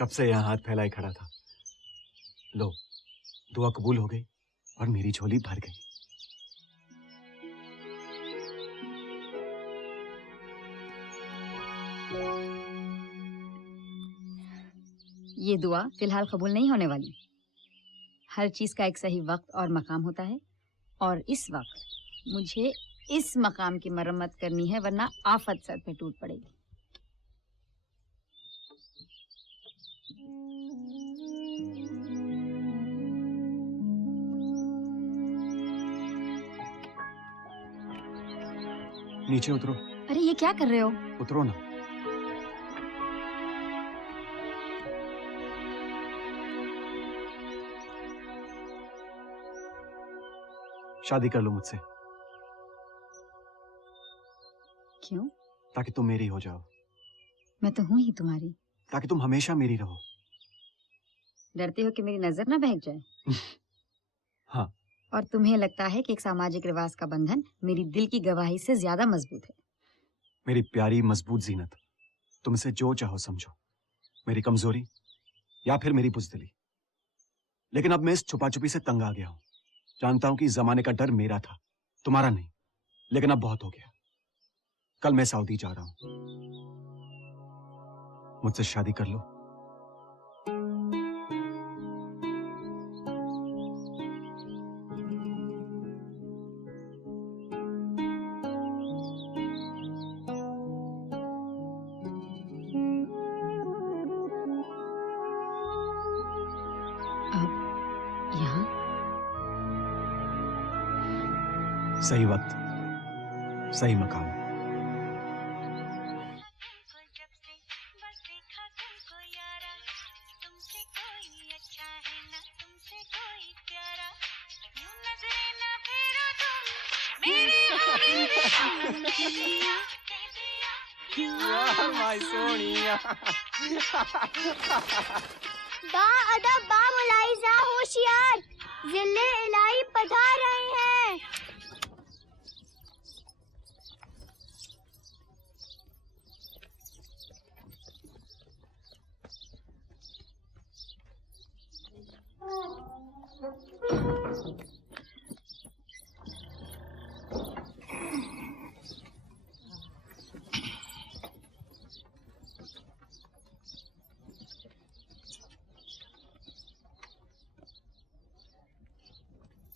कब से यहाँ हाथ फैलाए खड़ा था। लो, दुआ कबूल हो गई और मेरी झोली भर गई। ये दुआ फिलहाल कबूल नहीं होने वाली। हर चीज का एक सही वक्त और मकाम होता है, और इस वक्त मुझे इस मकाम की मरम्मत करनी है, वरना आफत सर पे टूट पड़ेगी। नीचे उतरो। अरे ये क्या कर रहे हो? उतरो ना। शादी कर लो मुझसे। क्यों? ताकि तुम मेरी हो जाओ। मैं तो हूं ही तुम्हारी। ताकि तुम हमेशा मेरी रहो। डरते हो कि मेरी नजर ना बहक जाए? हाँ। और तुम्हें लगता है कि एक सामाजिक रिवाज का बंधन मेरी दिल की गवाही से ज्यादा मजबूत है? मेरी प्यारी मजबूत जीनत, तुम इसे जो चाहो समझो, मेरी कमजोरी या फिर मेरी बुज़दिली। लेकिन अब मैं इस छुपा छुपी से तंग आ गया हूं। जानता हूं कि जमाने का डर मेरा था, तुम्हारा नहीं। लेकिन अब बहुत हो गया। कल मैं सऊदी जा रहा हूं। मुझसे शादी कर लो। यहाँ? सही वक्त, सही मकाम। माय सोनिया। बा अदब बा मुलाइजा होशियार, जिले इलाही पधार रहे हैं।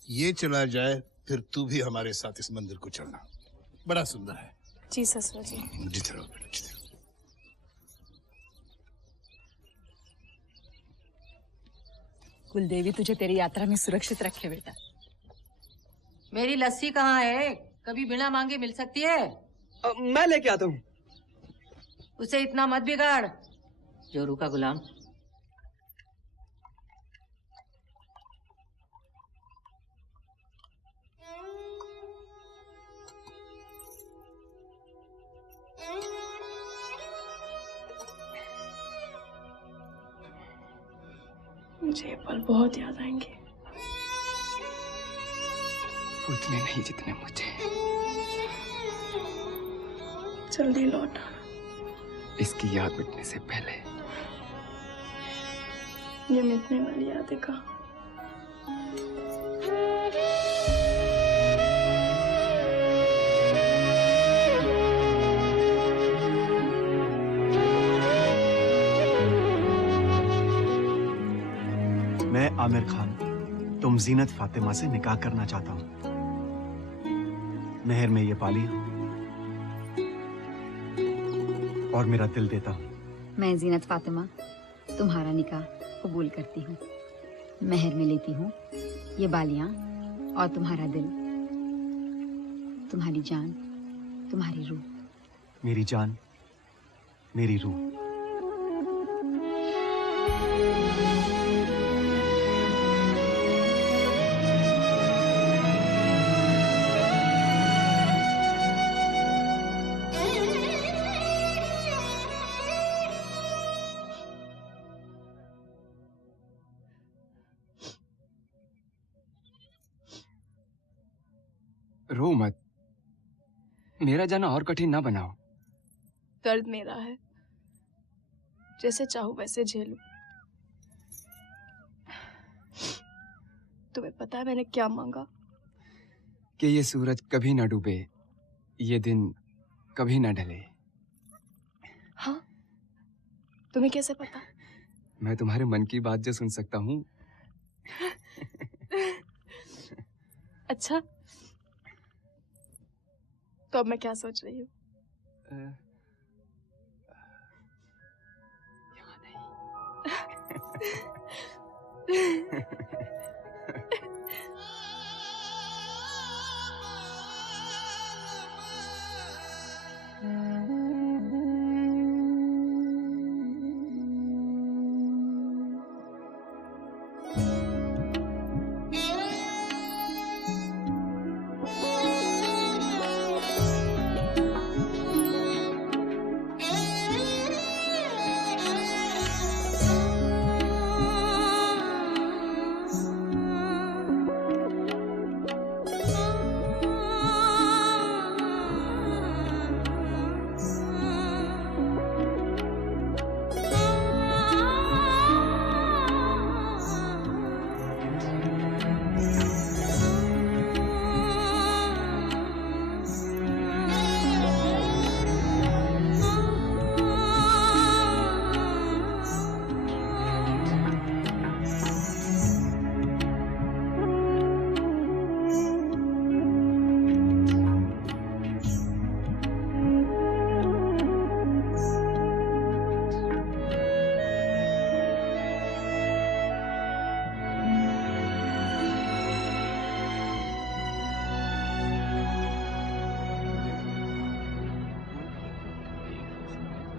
ये चला जाए फिर तू भी हमारे साथ इस मंदिर को चलना। बड़ा सुंदर है। जी ससुर जी। जिधर हो बेटा, जिधर। कुलदेवी तुझे तेरी यात्रा में सुरक्षित रखे बेटा। मेरी लस्सी कहाँ है? कभी बिना मांगे मिल सकती है? मैं लेके आता हूँ। उसे इतना मत बिगाड़। जोरू का गुलाम। मुझे ये पल बहुत याद आएंगे। उतने नहीं जितने मुझे। जल्दी लौट। इसकी याद मिटने से पहले। ये मिटने वाली यादें कहाँ? मैं आमिर खान तुम जीनत फातिमा से निकाह करना चाहता हूं। मेहर में ये पाली और मेरा दिल देता हूं। मैं जीनत फातिमा तुम्हारा निकाह कबूल करती हूँ। मेहर में लेती हूँ ये बालियां और तुम्हारा दिल, तुम्हारी जान, तुम्हारी रूह। मेरी जान, मेरी रूह। रो मत। मेरा जाना और कठिन ना बनाओ। दर्द मेरा है, जैसे चाहूं वैसे झेलूं। तुम्हें पता है मैंने क्या मांगा? कि ये सूरज कभी ना डूबे, ये दिन कभी ना ढले। हाँ, तुम्हें कैसे पता? मैं तुम्हारे मन की बात जो सुन सकता हूँ। अच्छा, तो अब मैं क्या सोच रही हूँ? यहाँ नहीं।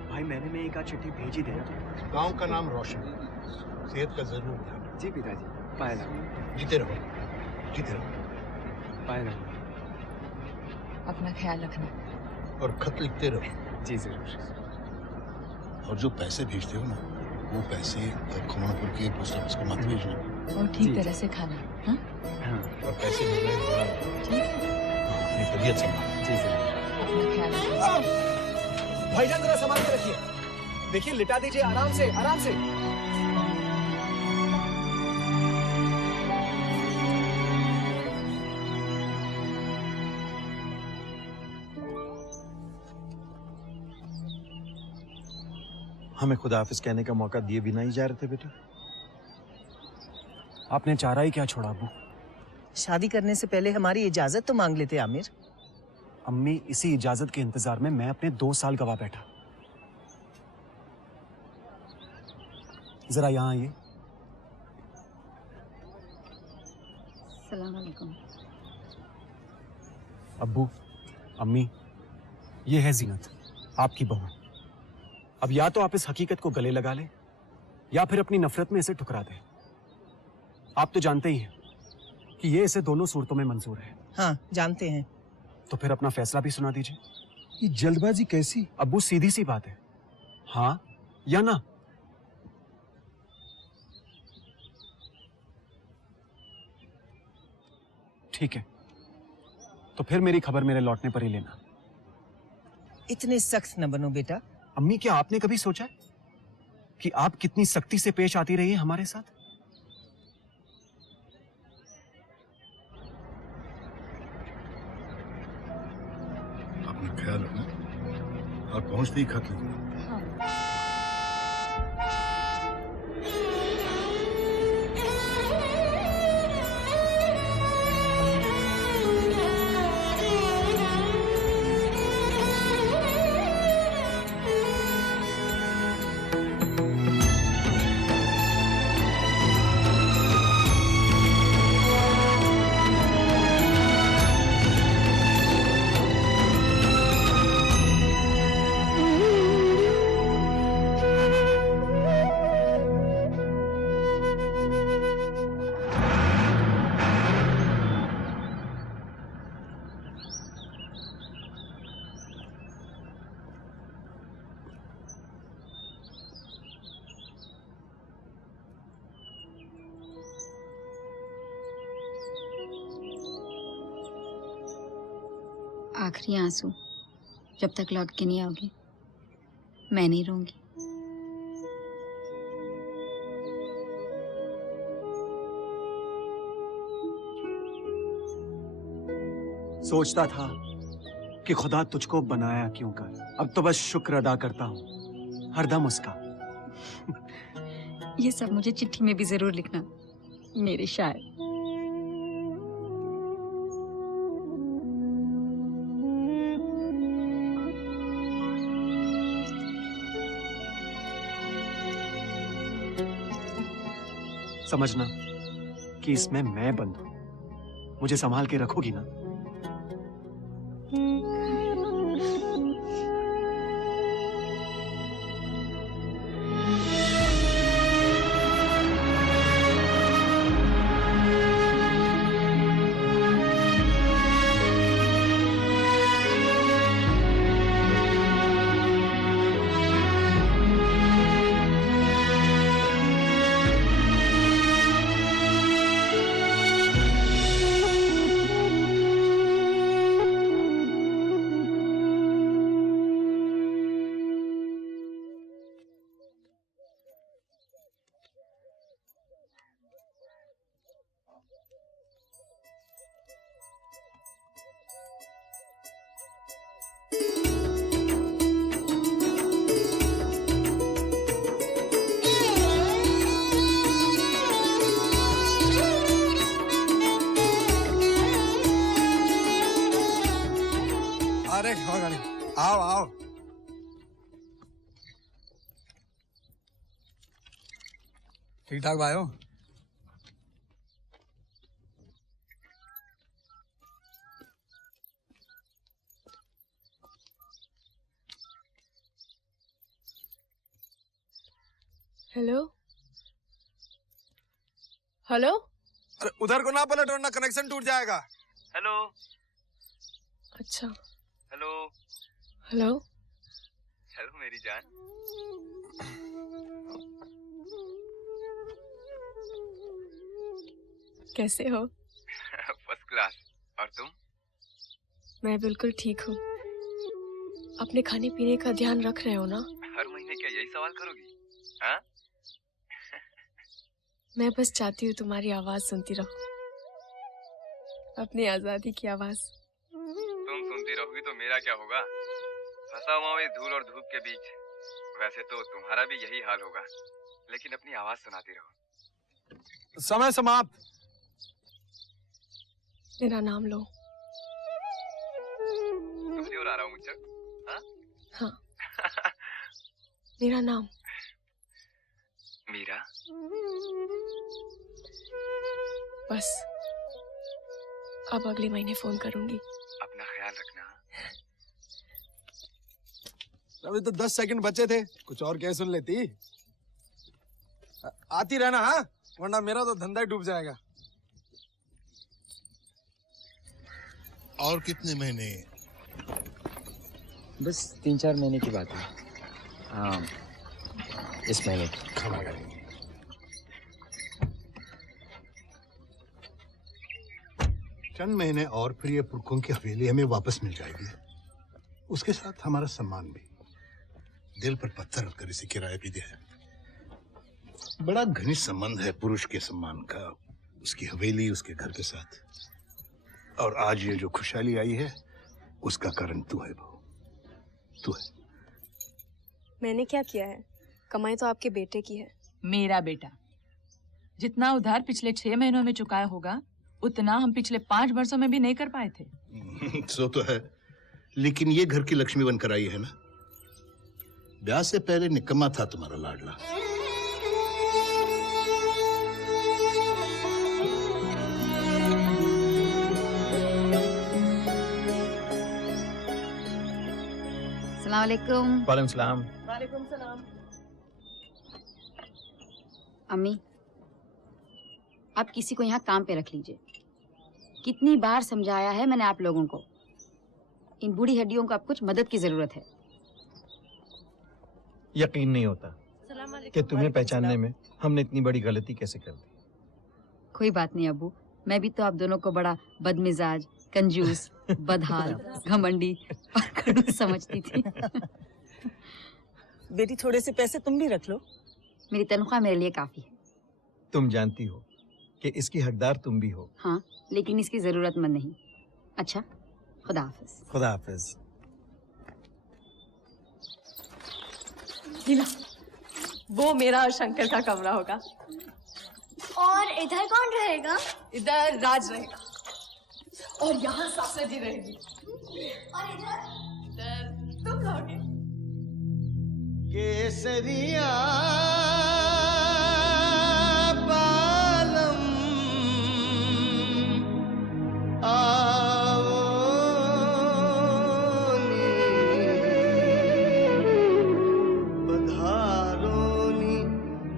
भाई मैंने में एक आध चिट्ठी भेजी दे। गांव का नाम रोशन, सेहत का जरूर ध्यान। जी पिताजी, पाए रहो, जीते रहो, जीते रहो। पाए रहो। अपना ख्याल रखना। और खत लिखते रहो। जी जरूर। और जो पैसे भेजते हो ना, वो पैसे खमणपुर के पोस्ट ऑफिस को मत भेजना। और ठीक जी। तरह से खाना। हाँ? हाँ और पैसे मिलने के बाद ठीक है। अपनी तबीयत संभाल। जी जरूर। अपना ख्याल रखना। भाईजान जरा संभाल के रखिए। देखिए लिटा दीजिए आराम से, आराम से। हमें खुदा हाफिज कहने का मौका दिए बिना ही जा रहे थे बेटा। आपने चारा ही क्या छोड़ा अबू? शादी करने से पहले हमारी इजाजत तो मांग लेते आमिर। अम्मी इसी इजाजत के इंतजार में मैं अपने 2 साल गवा बैठा। जरा यहाँ आइए। सलाम अलैकुम। अब्बू, अम्मी, ये है जीनत, आपकी बहू। अब या तो आप इस हकीकत को गले लगा लें या फिर अपनी नफरत में इसे ठुकरा दें। आप तो जानते ही हैं कि ये इसे दोनों सूरतों में मंजूर है। हाँ, जानते हैं। तो फिर अपना फैसला भी सुना दीजिए। ये जल्दबाजी कैसी? अब्बू सीधी सी बात है, हाँ या ना। ठीक है, तो फिर मेरी खबर मेरे लौटने पर ही लेना। इतने सख्त न बनो बेटा। अम्मी, क्या आपने कभी सोचा है कि आप कितनी सख्ती से पेश आती रही हैं हमारे साथ? अपना ख्याल रखना और पहुंचते ही खत लिखना। आखिरी आंसू जब तक लौट के नहीं आओगे मैं नहीं रोऊंगी। सोचता था कि खुदा तुझको बनाया क्यों कर। अब तो बस शुक्र अदा करता हूँ हरदम उसका। ये सब मुझे चिट्ठी में भी जरूर लिखना मेरे शायर। समझना कि इसमें मैं बंद हूं, मुझे संभाल के रखोगी ना? अरे हाँ गाड़ी, आओ आओ। ठीक ठाक भाई हो? Hello hello. अरे उधर को ना पलट वरना कनेक्शन टूट जाएगा। हेलो अच्छा हेलो हेलो। हेलो मेरी जान। कैसे हो? First class. और तुम? मैं बिल्कुल ठीक हूँ। अपने खाने पीने का ध्यान रख रहे हो ना? हर महीने क्या यही सवाल करोगी? हाँ? मैं बस चाहती हूँ तुम्हारी आवाज सुनती रहो, अपनी आजादी की आवाज। तुम सुनती रहोगी तो मेरा क्या होगा? फंसा हुआ हूँ धूल और धूप के बीच। वैसे तो तुम्हारा भी यही हाल होगा, लेकिन अपनी आवाज सुनाती रहो। समय समाप्त। मेरा नाम लो। तुझे और आ रहा हूँ मुझसे? हाँ? हाँ। मेरा नाम मीरा। बस अब अगले महीने फोन करूंगी। अपना ख्याल रखना। अभी तो 10 सेकंड बचे थे, कुछ और क्या सुन लेती। आती रहना हाँ, वरना मेरा तो धंधा ही डूब जाएगा। और कितने महीने? बस 3-4 महीने की बात है। हाँ, इस महीने की। चंद महीने और फिर ये पुरखों की हवेली हमें वापस मिल जाएगी। उसके साथ हमारा सम्मान भी। दिल पर पत्थर रखकर इसे किराए भी दिया है। बड़ा घनिष्ठ संबंध है पुरुष के सम्मान का, उसकी हवेली, उसके घर के साथ। और आज ये जो खुशहाली आई है, उसका कारण तू है बहू, तू है। मैंने क्या किया है? कमाई तो आपके बेटे की है। मेरा बेटा जितना उधार पिछले 6 महीनों में चुकाया होगा, उतना हम पिछले 5 वर्षों में भी नहीं कर पाए थे। सो तो है, लेकिन ये घर की लक्ष्मी बनकर आई है ना। ब्याह से पहले निकम्मा था तुम्हारा लाडला। अस्सलाम वालेकुम। वालेकुम सलाम। वालेकुम सलाम। अम्मी, आप किसी को यहाँ काम पे रख लीजिए। कितनी बार समझाया है मैंने आप लोगों को, इन बूढ़ी हड्डियों को अब कुछ मदद की जरूरत है। यकीन नहीं होता कि तुम्हें पहचानने में हमने इतनी बड़ी गलती कैसे कर दी। कोई बात नहीं अब्बू, मैं भी तो आप दोनों को बड़ा बदमिजाज, कंजूस, बदहाल, घमंडी और खड़ूस समझती थी। बेटी थोड़े से पैसे तुम भी रख लो। मेरी तनख्वाह मेरे लिए काफी है। तुम जानती हो कि इसकी हकदार तुम भी हो। हाँ, लेकिन इसकी जरूरतमंद नहीं। अच्छा, खुदा हाफिज। खुदा हाफिज। लीला, वो मेरा और शंकर का कमरा होगा। और इधर कौन रहेगा? इधर राज रहेगा और यहाँ सासू जी रहेगी। और इधर तुम रहोगे। केसरिया बालम आओ पधारोनी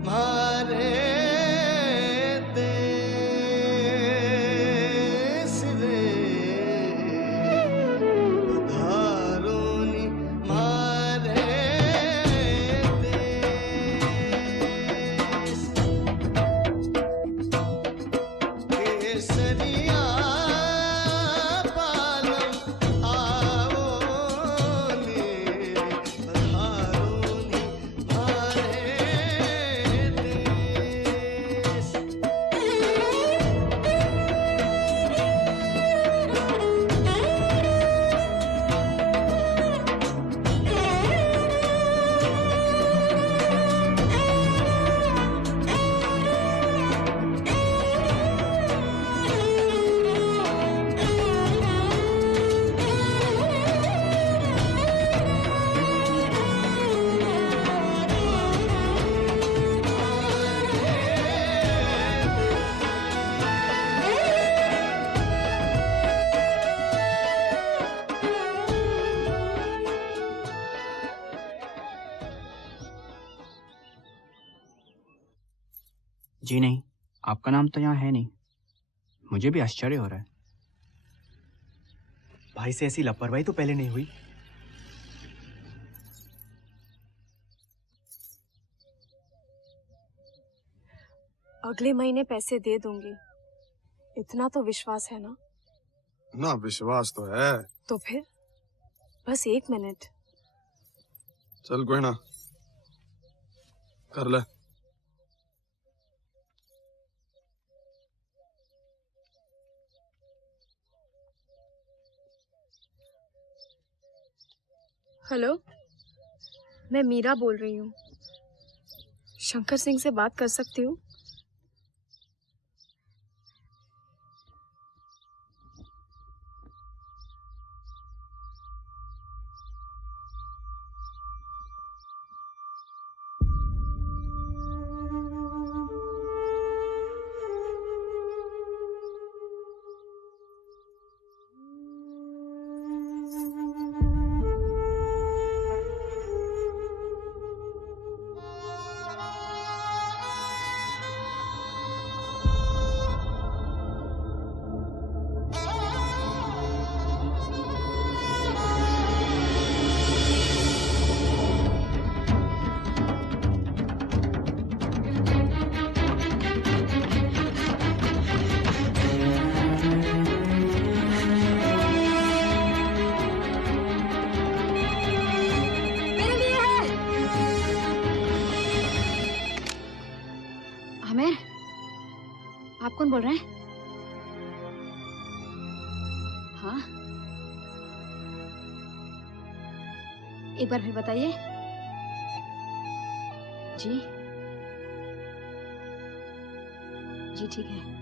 मारे देश रे पधारोनी मारे देश केसरिया बालम आओ ने पधारोनी मारे देश जी नहीं, आपका नाम तो यहाँ है नहीं। मुझे भी आश्चर्य हो रहा है। भाई से ऐसी लापरवाही तो पहले नहीं हुई। अगले महीने पैसे दे दूंगी, इतना तो विश्वास है ना? ना विश्वास तो है। तो फिर बस 1 मिनट। चल कोई ना, कर ले। हेलो, मैं मीरा बोल रही हूँ। शंकर सिंह से बात कर सकती हूँ? आमिर, आप कौन बोल रहे हैं? हाँ, एक बार फिर बताइए। जी जी ठीक है।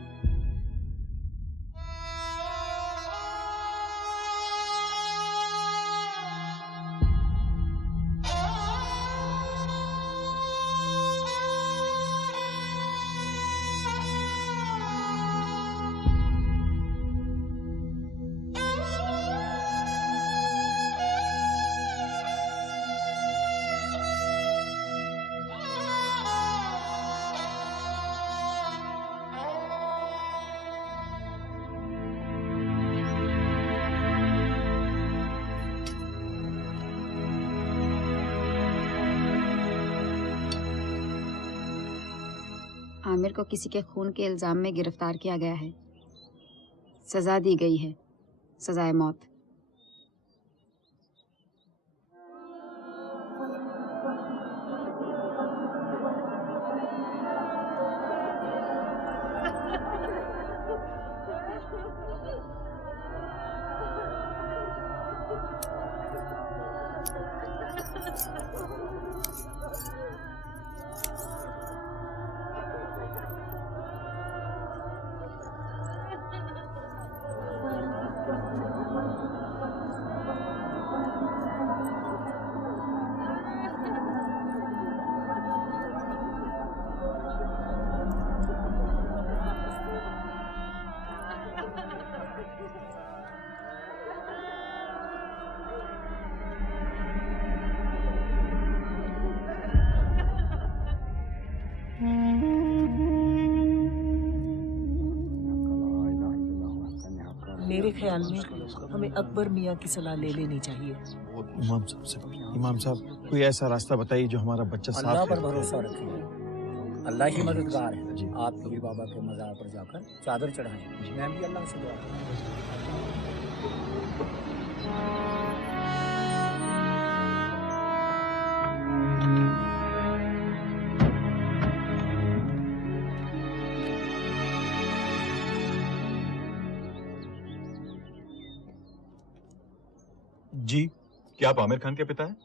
आमिर को किसी के खून के इल्जाम में गिरफ्तार किया गया है। सजा दी गई है, सजाए मौत। मेरे ख्याल में हमें अकबर मियाँ की सलाह ले लेनी चाहिए। इमाम साहब कोई ऐसा रास्ता बताइए जो हमारा बच्चा साफ अल्लाह पर रहे। भरोसा रखिए, अल्लाह ही मददगार है। आप पीर बाबा के मज़ार पर जाकर चादर चढ़ाएं। मैं भी अल्लाह से दुआ करता हूं। जी क्या आप आमिर खान के पिता हैं?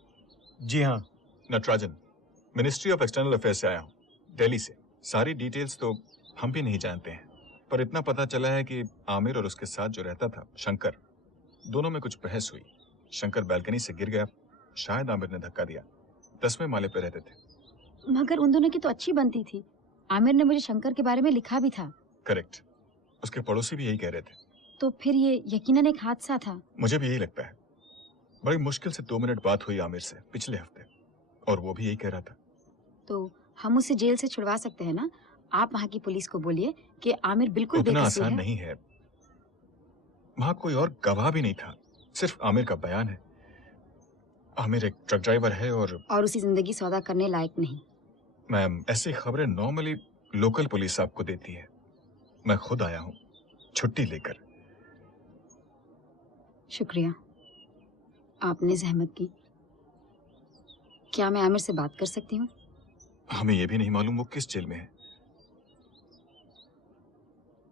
जी हाँ। Natarajan, ministry of external affairs से आया हूँ, दिल्ली से। सारी डिटेल्स तो हम भी नहीं जानते हैं, पर इतना पता चला है कि आमिर और उसके साथ जो रहता था शंकर, दोनों में कुछ बहस हुई। शंकर बालकनी से गिर गया, शायद आमिर ने धक्का दिया। 10वें माले पे रहते थे। मगर उन दोनों की तो अच्छी बनती थी। आमिर ने मुझे शंकर के बारे में लिखा भी था। करेक्ट, उसके पड़ोसी भी यही कह रहे थे। तो फिर ये यकीनन एक हादसा था। मुझे भी यही लगता है। बड़ी मुश्किल से 2 मिनट बात हुई आमिर से पिछले हफ्ते, और वो भी यही कह रहा था। तो हम उसे जेल से छुड़वा सकते हैं ना? आप वहाँ की पुलिस को बोलिए कि आमिर बिल्कुल उतना बेकसूर आसान है। नहीं है। वहाँ कोई और गवाह भी नहीं था, सिर्फ आमिर का बयान है। आमिर एक ट्रक ड्राइवर है और उसकी जिंदगी सौदा करने लायक नहीं। मैम, ऐसी खबरें नॉर्मली लोकल पुलिस आपको देती है। मैं खुद आया हूँ छुट्टी लेकर। शुक्रिया, आपने जहमत की। क्या मैं आमिर से बात कर सकती हूँ? हमें यह भी नहीं मालूम वो किस जेल में है।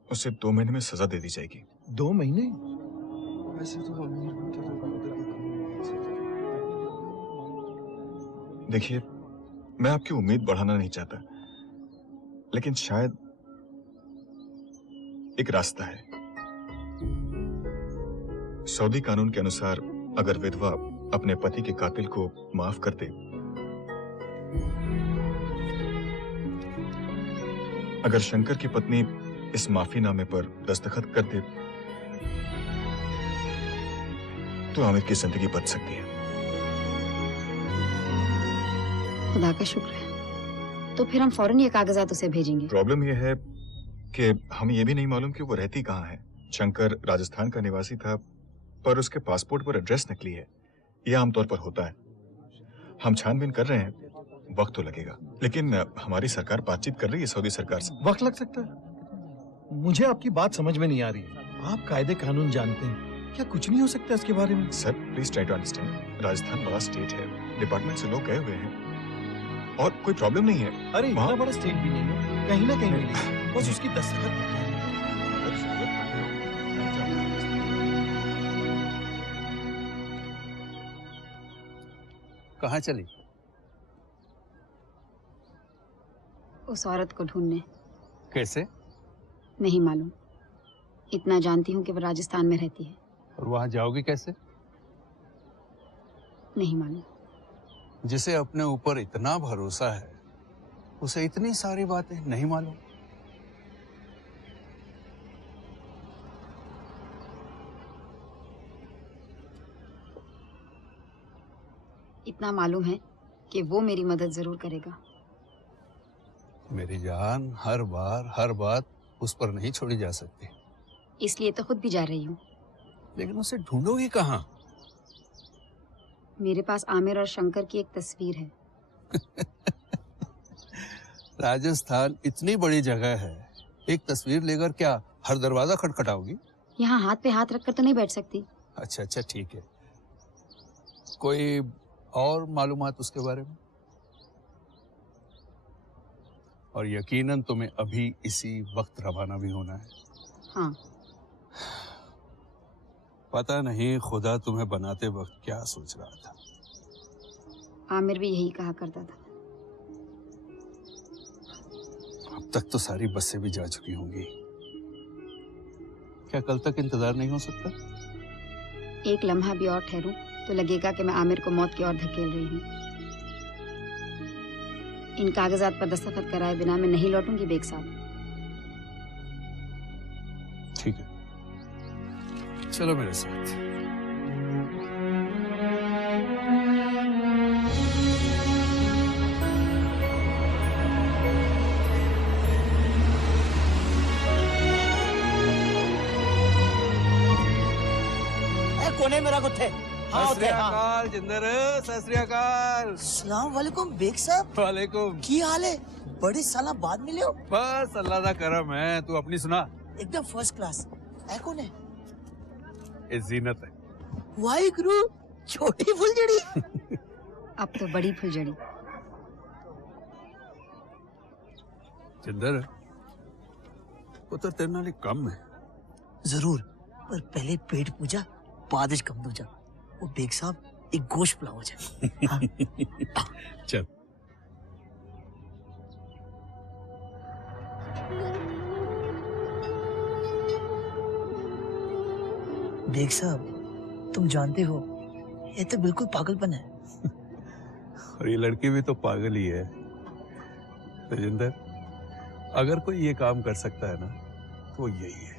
उसे 2 महीने में सजा दे दी जाएगी। 2 महीने? वैसे तो देखिए, मैं आपकी उम्मीद बढ़ाना नहीं चाहता, लेकिन शायद एक रास्ता है। सऊदी कानून के अनुसार अगर विधवा अपने पति के कातिल को माफ कर दे, अगर शंकर की पत्नी इस माफीनामे पर दस्तखत कर दे, तो आमिर की जिंदगी बच सकती है। खुदा का शुक्र है। तो फिर हम फौरन ये कागजात उसे भेजेंगे। प्रॉब्लम यह है कि हमें यह भी नहीं मालूम कि वो रहती कहाँ है। शंकर राजस्थान का निवासी था, पर उसके पासपोर्ट पर एड्रेस नकली है। यह आमतौर पर होता है। हम छानबीन कर रहे हैं, वक्त तो लगेगा, लेकिन हमारी सरकार बातचीत कर रही है सऊदी सरकार से। वक्त लग सकता है? मुझे आपकी बात समझ में नहीं आ रही है। आप कायदे कानून जानते हैं, क्या कुछ नहीं हो सकता इसके बारे में? Sir please try to understand. Rajasthan बड़ा स्टेट है, डिपार्टमेंट से लोग गए हुए हैं और कोई प्रॉब्लम नहीं है। अरे इतना बड़ा स्टेट भी नहीं है, कहीं ना कहीं मिलेगी, बस उसकी दस्तखत। कहाँ चली? उस औरत को ढूंढने। कैसे? नहीं मालूम, इतना जानती हूँ कि वो राजस्थान में रहती है। और वहाँ जाओगी कैसे? नहीं मालूम। जिसे अपने ऊपर इतना भरोसा है, उसे इतनी सारी बातें नहीं मालूम। इतना मालूम है कि वो मेरी मदद जरूर करेगा। मेरी जान, हर बार हर बात उस पर नहीं छोड़ी जा सकती, इसलिए तो खुद भी जा रही हूँ। लेकिन उसे ढूंढोगी कहाँ? मेरे पास आमिर और शंकर की एक तस्वीर है। राजस्थान इतनी बड़ी जगह है, एक तस्वीर लेकर क्या हर दरवाजा खटखटाओगी? यहाँ हाथ पे हाथ रखकर तो नहीं बैठ सकती। अच्छा अच्छा ठीक है। कोई और मालूमात उसके बारे में? और यकीनन तुम्हें अभी इसी वक्त रवाना भी होना है। हाँ। पता नहीं खुदा तुम्हें बनाते वक्त क्या सोच रहा था। आमिर भी यही कहा करता था। अब तक तो सारी बसें भी जा चुकी होंगी। क्या कल तक इंतजार नहीं हो सकता? एक लम्हा भी और ठहरूं तो लगेगा कि मैं आमिर को मौत की ओर धकेल रही हूँ। इन कागजात पर दस्तखत कराए बिना मैं नहीं लौटूंगी बेग साहब। ठीक है, चलो मेरे साथ। कोने में रखो थे। हाँ सत उठे, श्री हाँ। अकाल जिंदर, सत श्री अकाल। सलाम वालेकुम बेग साहब। वालेकुम। की हाल है? बड़े साला बाद मिले हो। बस अल्लाह दा करम है। तू अपनी सुना। एकदम फर्स्ट क्लास। ऐ कौन है? ये जीनत है। वाहिगुरु, छोटी फुलझड़ी। अब तो बड़ी फुलझड़ी। जिंदर, पुत्र तेरे नाल कम है। जरूर, पर पहले पेट पूजा बाद कम दूजा। वो बेग साहब एक गोश्त पुलाव हो जाए। हाँ। चल। बेग साहब, तुम जानते हो ये तो बिल्कुल पागलपन है। और ये लड़की भी तो पागल ही है। तेजिंदर, अगर कोई ये काम कर सकता है ना तो यही है।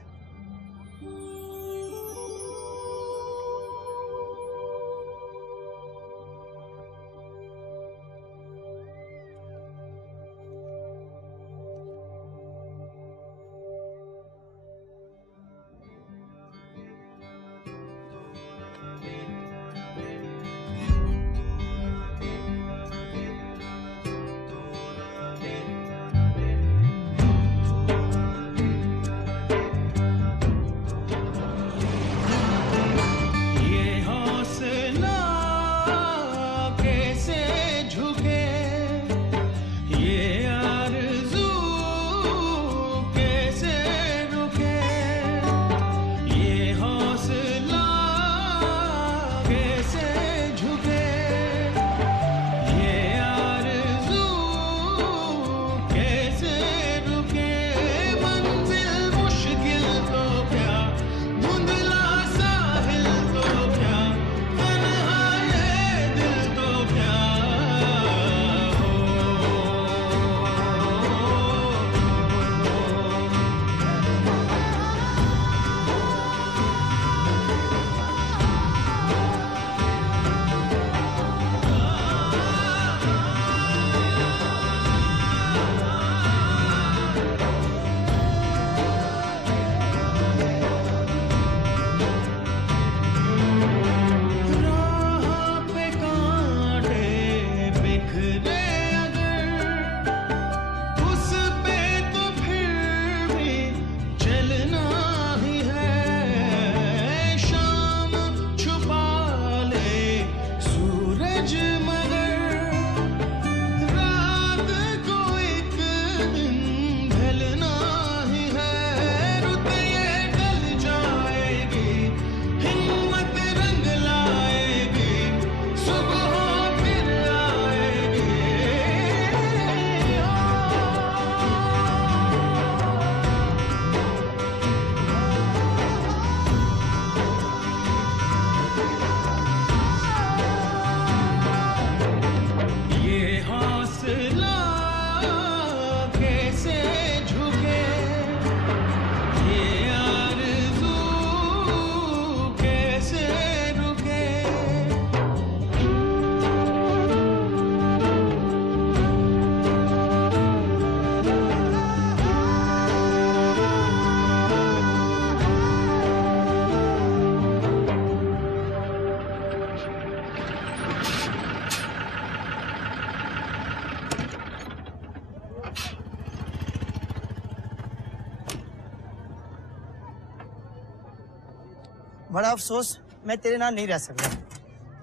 बड़ा अफसोस, मैं तेरे नाल नहीं रह सकता।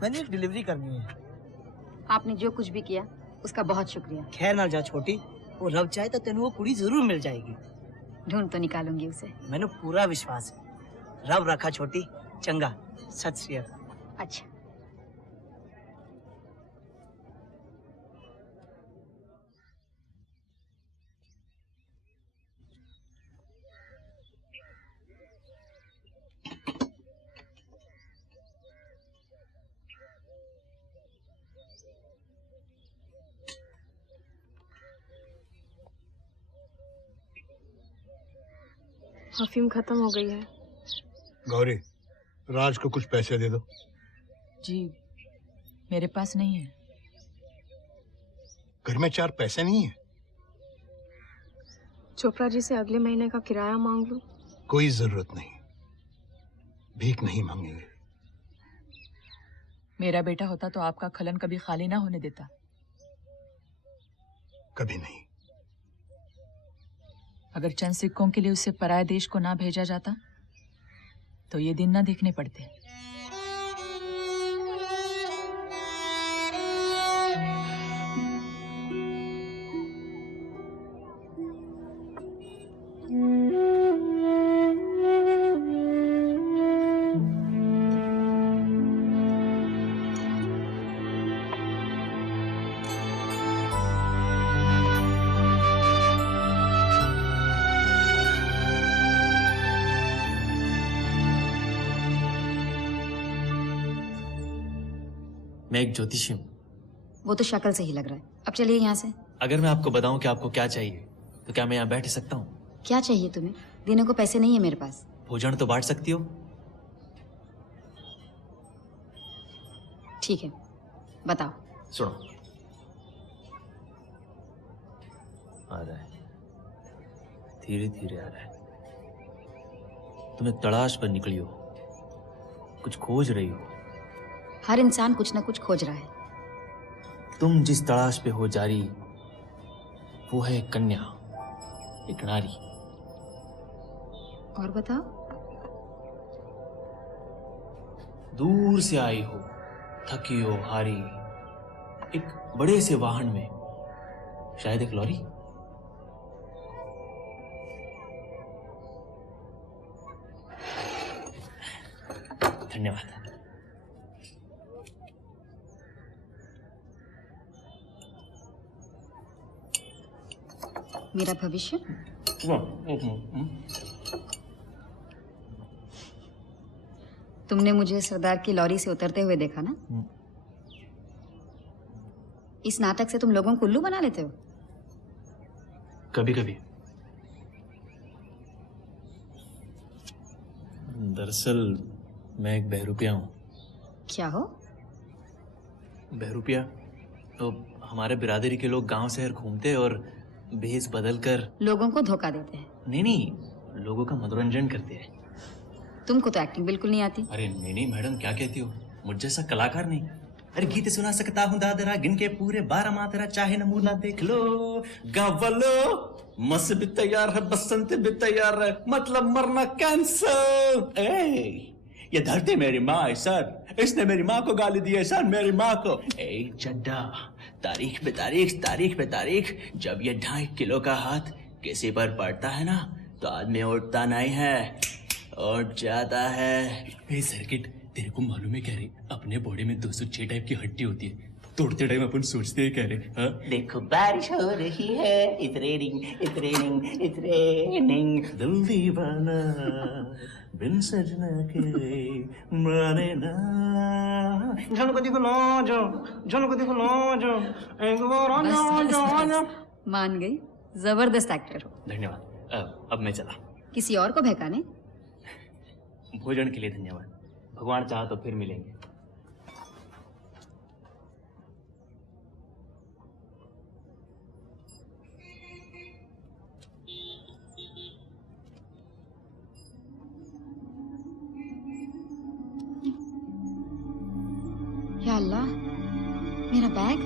मैंने एक डिलीवरी करनी है। आपने जो कुछ भी किया उसका बहुत शुक्रिया। खैर ना जा छोटी, वो रब चाहे तो तेन वो कुड़ी जरूर मिल जाएगी। ढूंढ तो निकालूंगी उसे। मैंने पूरा विश्वास है। रब रखा छोटी, चंगा, सत श्री अकाल। अच्छा। अफीम खत्म हो गई है। गौरी, राज को कुछ पैसे दे दो। जी, मेरे पास नहीं है। घर में 4 पैसे नहीं है? चोपड़ा जी से अगले महीने का किराया मांग लूं? कोई जरूरत नहीं, भीख नहीं मांगेंगे। मेरा बेटा होता तो आपका खलन कभी खाली ना होने देता। कभी नहीं। अगर चंद सिक्कों के लिए उसे पराये देश को ना भेजा जाता तो ये दिन ना देखने पड़ते। मैं एक ज्योतिषी हूँ। वो तो शक्ल से ही लग रहा है। अब चलिए यहाँ से। अगर मैं आपको बताऊं कि आपको क्या चाहिए तो क्या मैं यहाँ बैठ सकता हूँ? क्या चाहिए तुम्हें? देने को पैसे नहीं है मेरे पास। भोजन तो बांट सकती हो। ठीक है, बताओ। सुनो, आ रहा है, धीरे धीरे आ रहा है। तुम्हें तलाश पर निकली हो, कुछ खोज रही हो। हर इंसान कुछ ना कुछ खोज रहा है। तुम जिस तलाश पे हो जारी, वो है कन्या, एक नारी। और बताओ। दूर से आई हो, थकी हो, हारी, एक बड़े से वाहन में, शायद एक लॉरी। धन्यवाद। मेरा भविष्य? तुमने मुझे सरदार की लॉरी से उतरते हुए देखा ना? इस नाटक से तुम लोगों को उल्लू बना लेते हो। कभी कभी। दरअसल मैं एक बहरूपिया हूँ। क्या हो? बहरूपिया तो हमारे बिरादरी के लोग गांव शहर घूमते और भेष बदल कर लोगों को धोखा देते हैं। नहीं, लोगों का मनोरंजन करते हैं। तुमको तो एक्टिंग बिल्कुल नहीं आती। अरे नहीं मैडम, क्या कहती हो? मुझ जैसा कलाकार नहीं। अरे गीत सुना सकता हूँ दादरा, गिन के पूरे 12 मात्रा, चाहे नमूना देख लो। गाँव वालो, मस भी तैयार है, बसंत भी तैयार है, मतलब मरना कैंसर। ये धरती मेरी माँ है सर, इसने मेरी माँ को गाली दी है सर, मेरी माँ को। ए चड्डा, तारीख पे तारीख, जब ये 2.5 किलो का हाथ किसी पर पड़ता है ना तो आदमी उठता नहीं है, उठ जाता है। ए सर्किट, तेरे को मालूम है क्या रे? अपने बॉडी में 206 टाइप की हड्डी होती है। तोड़ते टाइम अपन सोचते हैं क्या रे? हाँ? देखो बारिश हो रही है, इट्स रेनिंग, दिल दीवाना बिन सजना के माने ना। जन को देखो एक बार मान गई, जबरदस्त एक्टर हो। धन्यवाद। अब मैं चला। किसी और को बहकाने? भोजन के लिए धन्यवाद। भगवान चाहा तो फिर मिलेंगे। या अल्लाह, मेरा बैग।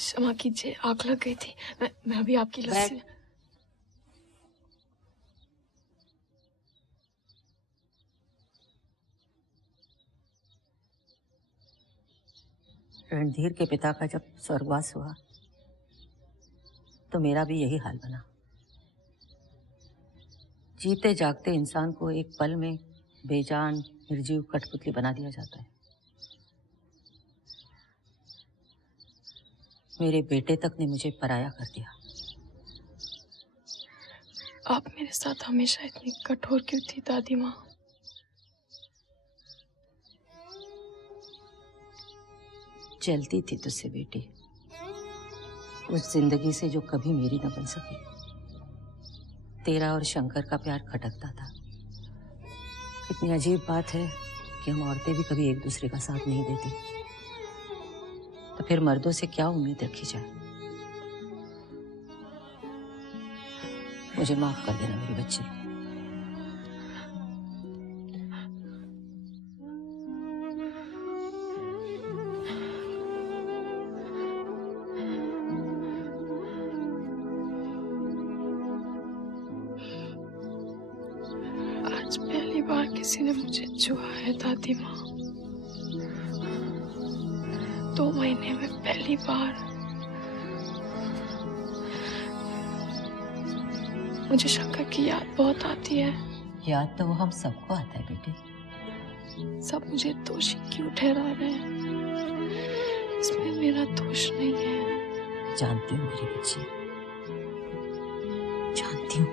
क्षमा कीजिए, आग लग गई थी। मैं अभी आपकी लस्सी। रणधीर के पिता का जब स्वर्गवास हुआ तो मेरा भी यही हाल बना। जीते जागते इंसान को एक पल में बेजान निर्जीव कठपुतली बना दिया जाता है। मेरे बेटे तक ने मुझे पराया कर दिया। आप मेरे साथ हमेशा इतनी कठोर क्यों थी दादी माँ? जलती थी तुझसे बेटी, उस जिंदगी से जो कभी मेरी न बन सकी। तेरा और शंकर का प्यार खटकता था। कितनी अजीब बात है कि हम औरतें भी कभी एक दूसरे का साथ नहीं देती, तो फिर मर्दों से क्या उम्मीद रखी जाए। मुझे माफ कर देना मेरी बच्ची। आज पहली बार किसी ने मुझे छुआ है दादी माँ। 2 महीने में पहली बार। मुझे शंकर की याद बहुत आती है। याद तो वो हम सबको आता है बेटी। सब मुझे दोषी क्यों ठहरा रहे हैं? इसमें मेरा दोष नहीं है। जानती हूँ मेरी बच्ची, जानती हूँ।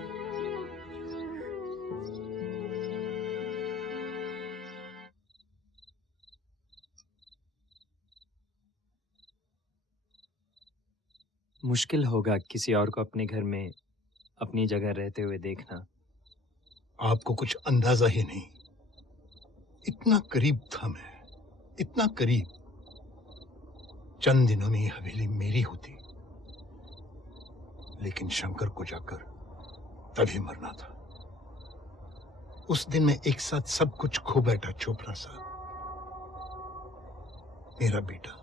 मुश्किल होगा किसी और को अपने घर में अपनी जगह रहते हुए देखना। आपको कुछ अंदाजा ही नहीं, इतना करीब था मैं, इतना करीब। चंद दिनों में ये हवेली मेरी होती, लेकिन शंकर को जाकर तभी मरना था। उस दिन मैं एक साथ सब कुछ खो बैठा चोपड़ा साहब। मेरा बेटा,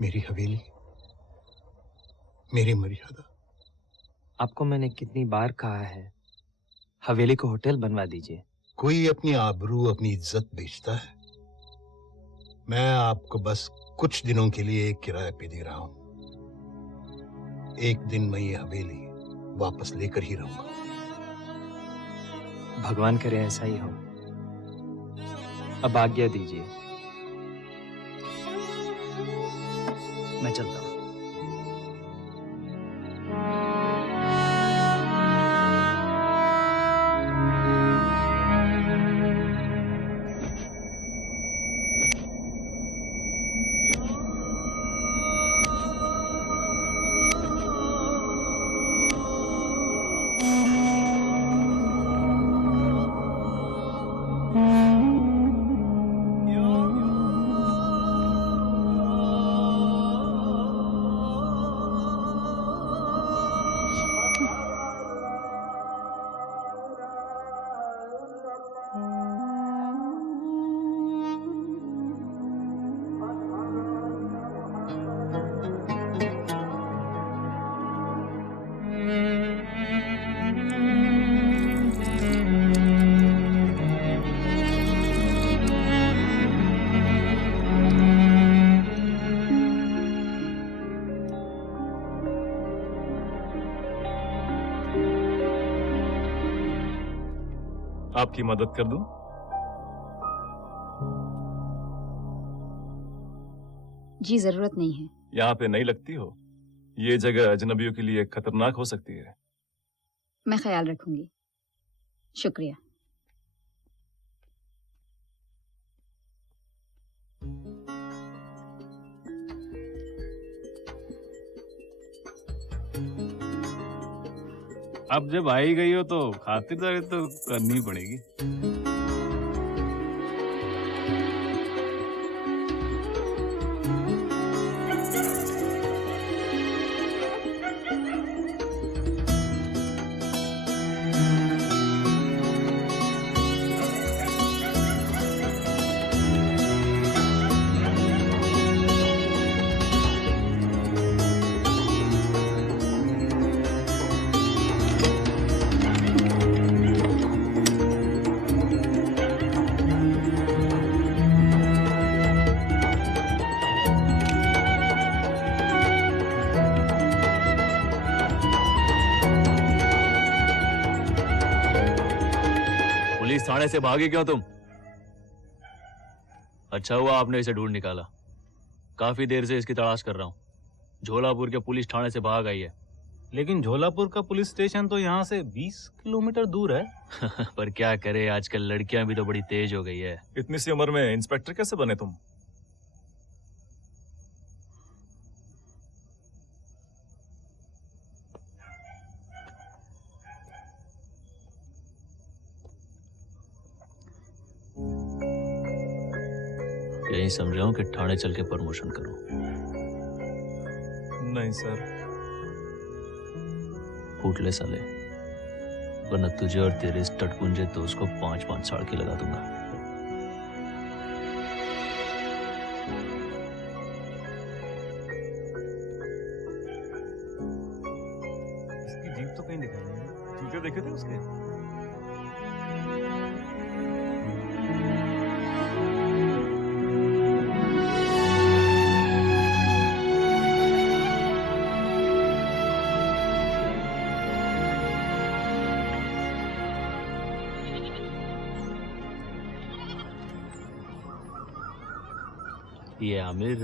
मेरी हवेली, मेरी मर्यादा। आपको मैंने कितनी बार कहा है हवेली को होटल बनवा दीजिए। कोई अपनी आबरू, अपनी इज्जत बेचता है? मैं आपको बस कुछ दिनों के लिए किराए पे दे रहा हूं। एक दिन मैं ये हवेली वापस लेकर ही रहूंगा। भगवान करे ऐसा ही हो। अब आज्ञा दीजिए, मैं चलता हूं। आपकी मदद कर दूं? जी जरूरत नहीं है। यहाँ पे नहीं लगती हो? ये जगह अजनबियों के लिए खतरनाक हो सकती है। मैं ख्याल रखूंगी, शुक्रिया। अब जब आई गई हो तो खातिरदारी तो करनी पड़ेगी। पुलिस थाने से भागे क्यों तुम? अच्छा हुआ आपने इसे ढूंढ निकाला। काफी देर से इसकी तलाश कर रहा हूँ। झोलापुर के पुलिस थाने से भाग आई है। लेकिन झोलापुर का पुलिस स्टेशन तो यहाँ से 20 किलोमीटर दूर है। पर क्या करे, आजकल लड़कियां भी तो बड़ी तेज हो गई है। इतनी सी उम्र में इंस्पेक्टर कैसे बने तुम? यही समझाऊं कि ठाणे चल के प्रमोशन करूं? नहीं सर। फूट ले साले, वरना तुझे और तेरे इस टटपुंजे दोस्त को 5-5 साल की लगा दूंगा। इसकी जीप तो कहीं दिखाई नहीं। जूते देखे थे उसके? ये आमिर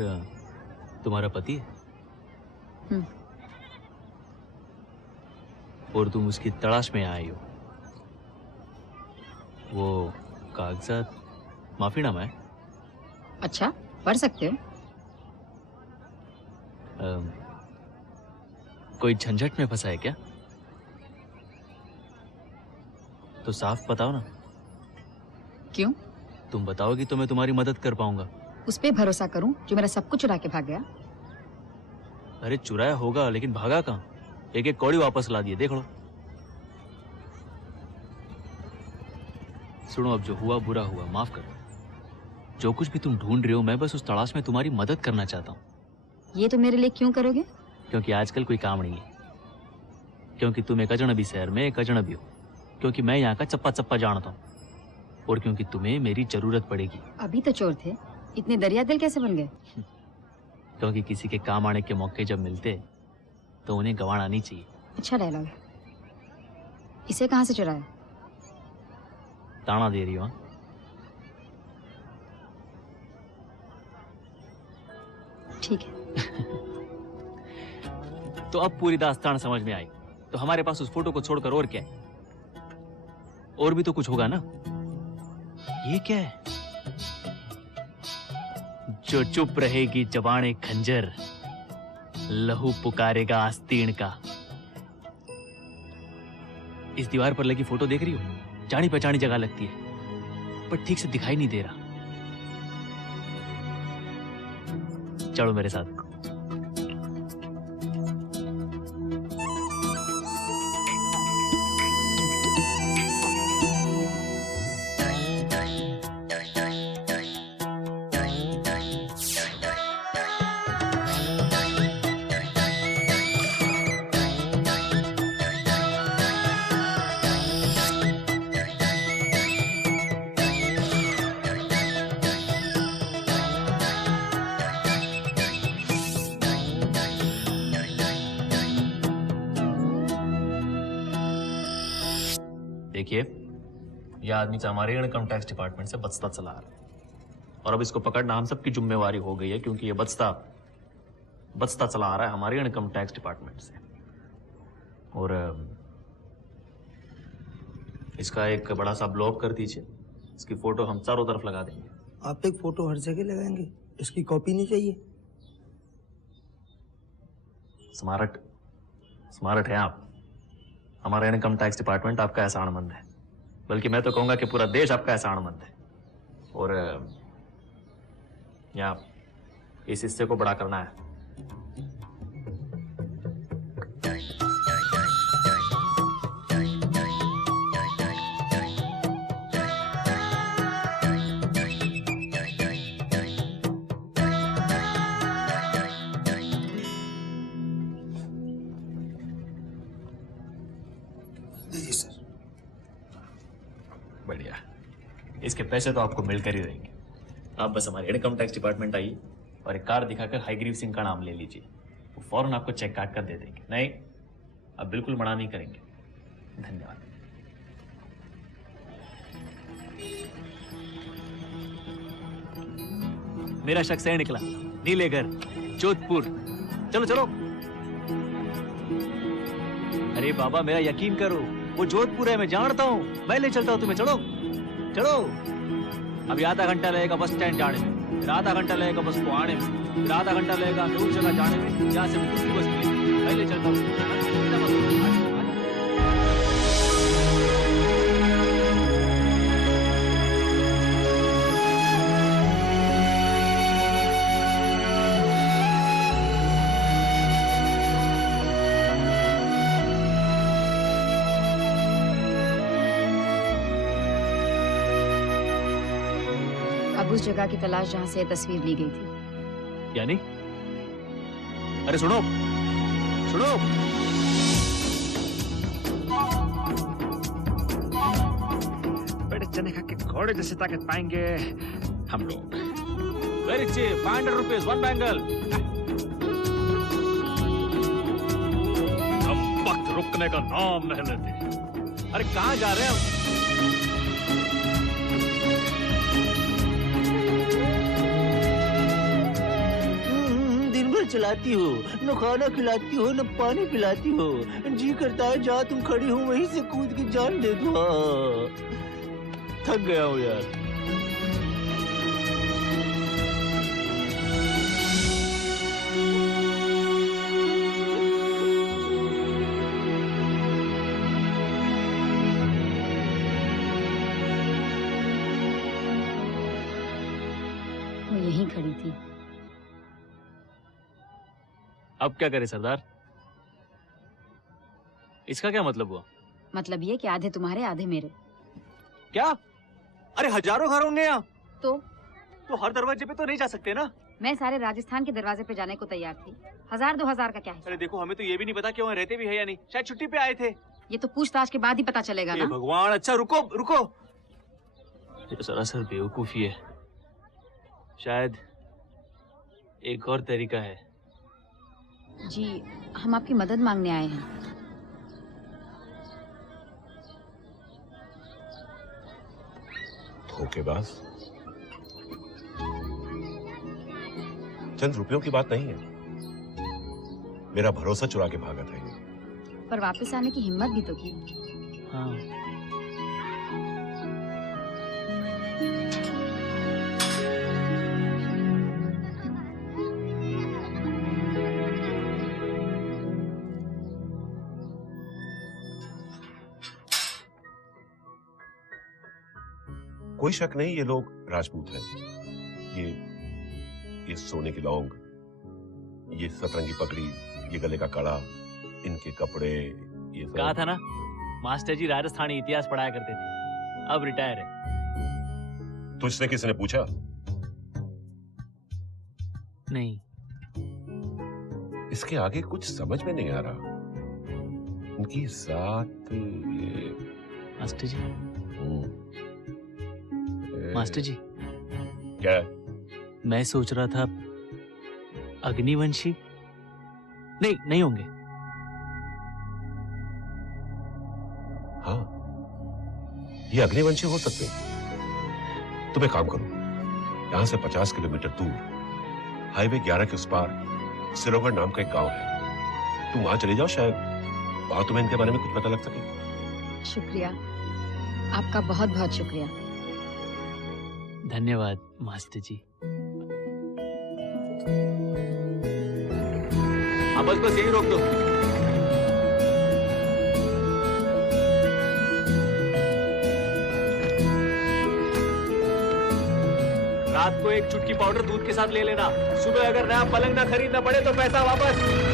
तुम्हारा पति है? और तुम उसकी तलाश में आई हो? वो कागजात माफीनामा है? अच्छा, पढ़ सकते हो। कोई झंझट में फंसा है क्या? तो साफ बताओ ना। क्यों? तुम बताओगी तो मैं तुम्हारी मदद कर पाऊंगा। उस पे भरोसा करूं जो मेरा सब कुछ चुरा के भाग गया? अरे चुराया होगा, लेकिन भागा कहाँ? एक एक कौड़ी वापस ला दिए, देख लो। सुनो, अब जो हुआ बुरा हुआ, माफ करो। जो कुछ भी तुम ढूंढ रहे हो, मैं बस उस तलाश में तुम्हारी मदद करना चाहता हूँ। ये तो मेरे लिए क्यों करोगे? क्योंकि आजकल कोई काम नहीं है। क्योंकि तुम एक अजनबी शहर में एक अजनबी हो। क्योंकि मैं यहाँ का चप्पा चप्पा जानता हूँ। और क्योंकि तुम्हें मेरी जरूरत पड़ेगी। अभी तो चोर थे, इतने दरिया दिल कैसे बन गए? क्योंकि किसी के काम आने के मौके जब मिलते तो उन्हें गंवाना नहीं चाहिए। अच्छा डायलॉग। इसे कहाँ से चुराया? ताना दे रही हो? ठीक है। तो अब पूरी दास्तान समझ में आई। तो हमारे पास उस फोटो को छोड़कर और क्या है? और भी तो कुछ होगा ना? ये क्या है? जो चुप रहेगी जबाने खंजर, लहू पुकारेगा आस्तीन का। इस दीवार पर लगी फोटो देख रही हो? जानी पहचानी जगह लगती है, पर ठीक से दिखाई नहीं दे रहा। चलो मेरे साथ। देखिए, यह आदमी हमारे इनकम टैक्स डिपार्टमेंट से बचता चला आ रहा है, और अब इसको पकड़ना हम सबकी जिम्मेवारी हो गई है, क्योंकि ये बचता चला आ रहा है हमारे इनकम टैक्स डिपार्टमेंट से। और इसका एक बड़ा सा ब्लॉक कर दीजिए। इसकी फोटो हम चारों तरफ लगा देंगे। आप एक फोटो हर जगह लगाएंगे, इसकी कॉपी नहीं चाहिए? स्मार्ट है आप। हमारा इनकम टैक्स डिपार्टमेंट आपका एहसानमंद है, बल्कि मैं तो कहूंगा कि पूरा देश आपका एहसानमंद है। और यहाँ इस हिस्से को बड़ा करना है। बढ़िया, इसके पैसे तो आपको मिलकर ही रहेंगे। आप बस हमारे इनकम टैक्स डिपार्टमेंट आइए और एक कार्ड दिखाकर हाईग्रीव सिंह का नाम ले लीजिए। वो फौरन आपको चेक काट कर दे देंगे। नहीं, आप बिल्कुल मना नहीं करेंगे। धन्यवाद। मेरा शक सही निकला। नीले घर, जोधपुर। चलो चलो। अरे बाबा मेरा यकीन करो, वो जोधपुर है, मैं जानता हूँ। मैं ले चलता हूँ तुम्हें, चलो चलो। अभी आधा घंटा लगेगा बस स्टैंड जाने में, फिर आधा घंटा लगेगा बस को आने में, फिर आधा घंटा लगेगा हमें उस जगह जाने में जहाँ से दूसरी बस मिलेगी। मैं ले चलता हूँ। अब उस जगह की तलाश जहाँ से ये तस्वीर ली गई थी। यानी? अरे सुनो सुनो, बड़े चने खा के घोड़े जैसे ताकत पाएंगे हम लोग। Very cheap, 500 rupees one bangle. हम वक्त रुकने का नाम नहीं लेते। अरे कहाँ जा रहे हैं हम? चलाती हो, न खाना खिलाती हो, न पानी पिलाती हो। जी करता है जहाँ तुम खड़ी हो वहीं से कूद के जान दे दो। थक गया हूँ यार। वो यहीं खड़ी थी। अब क्या करे सरदार? इसका क्या मतलब हुआ? मतलब ये कि आधे तुम्हारे आधे मेरे। क्या? अरे हजारों घर होंगे यहाँ। तो हर दरवाजे पे तो नहीं जा सकते ना? मैं सारे राजस्थान के दरवाजे पे जाने को तैयार थी। 1000-2000 का क्या है? अरे देखो, हमें तो ये भी नहीं पता कि वहाँ रहते भी है या नहीं। शायद छुट्टी पे आए थे। ये तो पूछताछ के बाद ही पता चलेगा ना। भगवान, अच्छा रुको रुको। ये तो सरासर बेवकूफी है। शायद एक और तरीका है। जी, हम आपकी मदद मांगने आए हैं। धोखेबाज। चंद रुपयों की बात नहीं है, मेरा भरोसा चुरा के भागा था ये। पर वापस आने की हिम्मत भी तो की। हाँ। कोई शक नहीं, ये लोग राजपूत हैं। ये सोने की लौंग, ये सतरंगी पगड़ी, ये गले का कड़ा, इनके कपड़े, ये सब। कहा था ना, मास्टर जी राजस्थानी इतिहास पढ़ाया करते थे। अब रिटायर है। तुझसे किसी ने पूछा? नहीं। इसके आगे कुछ समझ में नहीं आ रहा। इनकी साथ ये मास्टर जी। मास्टर जी। क्या? मैं सोच रहा था अग्निवंशी। नहीं होंगे। हाँ, ये अग्निवंशी हो सकते हैं। तुम एक काम करो, यहां से 50 किलोमीटर दूर हाईवे 11 के उस पार सिरोगढ़ नाम का एक गांव है। तुम वहां चले जाओ, शायद वहां तुम्हें इनके बारे में कुछ पता लग सके। शुक्रिया, आपका बहुत बहुत शुक्रिया। धन्यवाद मास्टर जी। हाँ, बस यही रोक दो। रात को एक चुटकी पाउडर दूध के साथ ले लेना। सुबह अगर नया पलंग ना खरीदना पड़े तो पैसा वापस।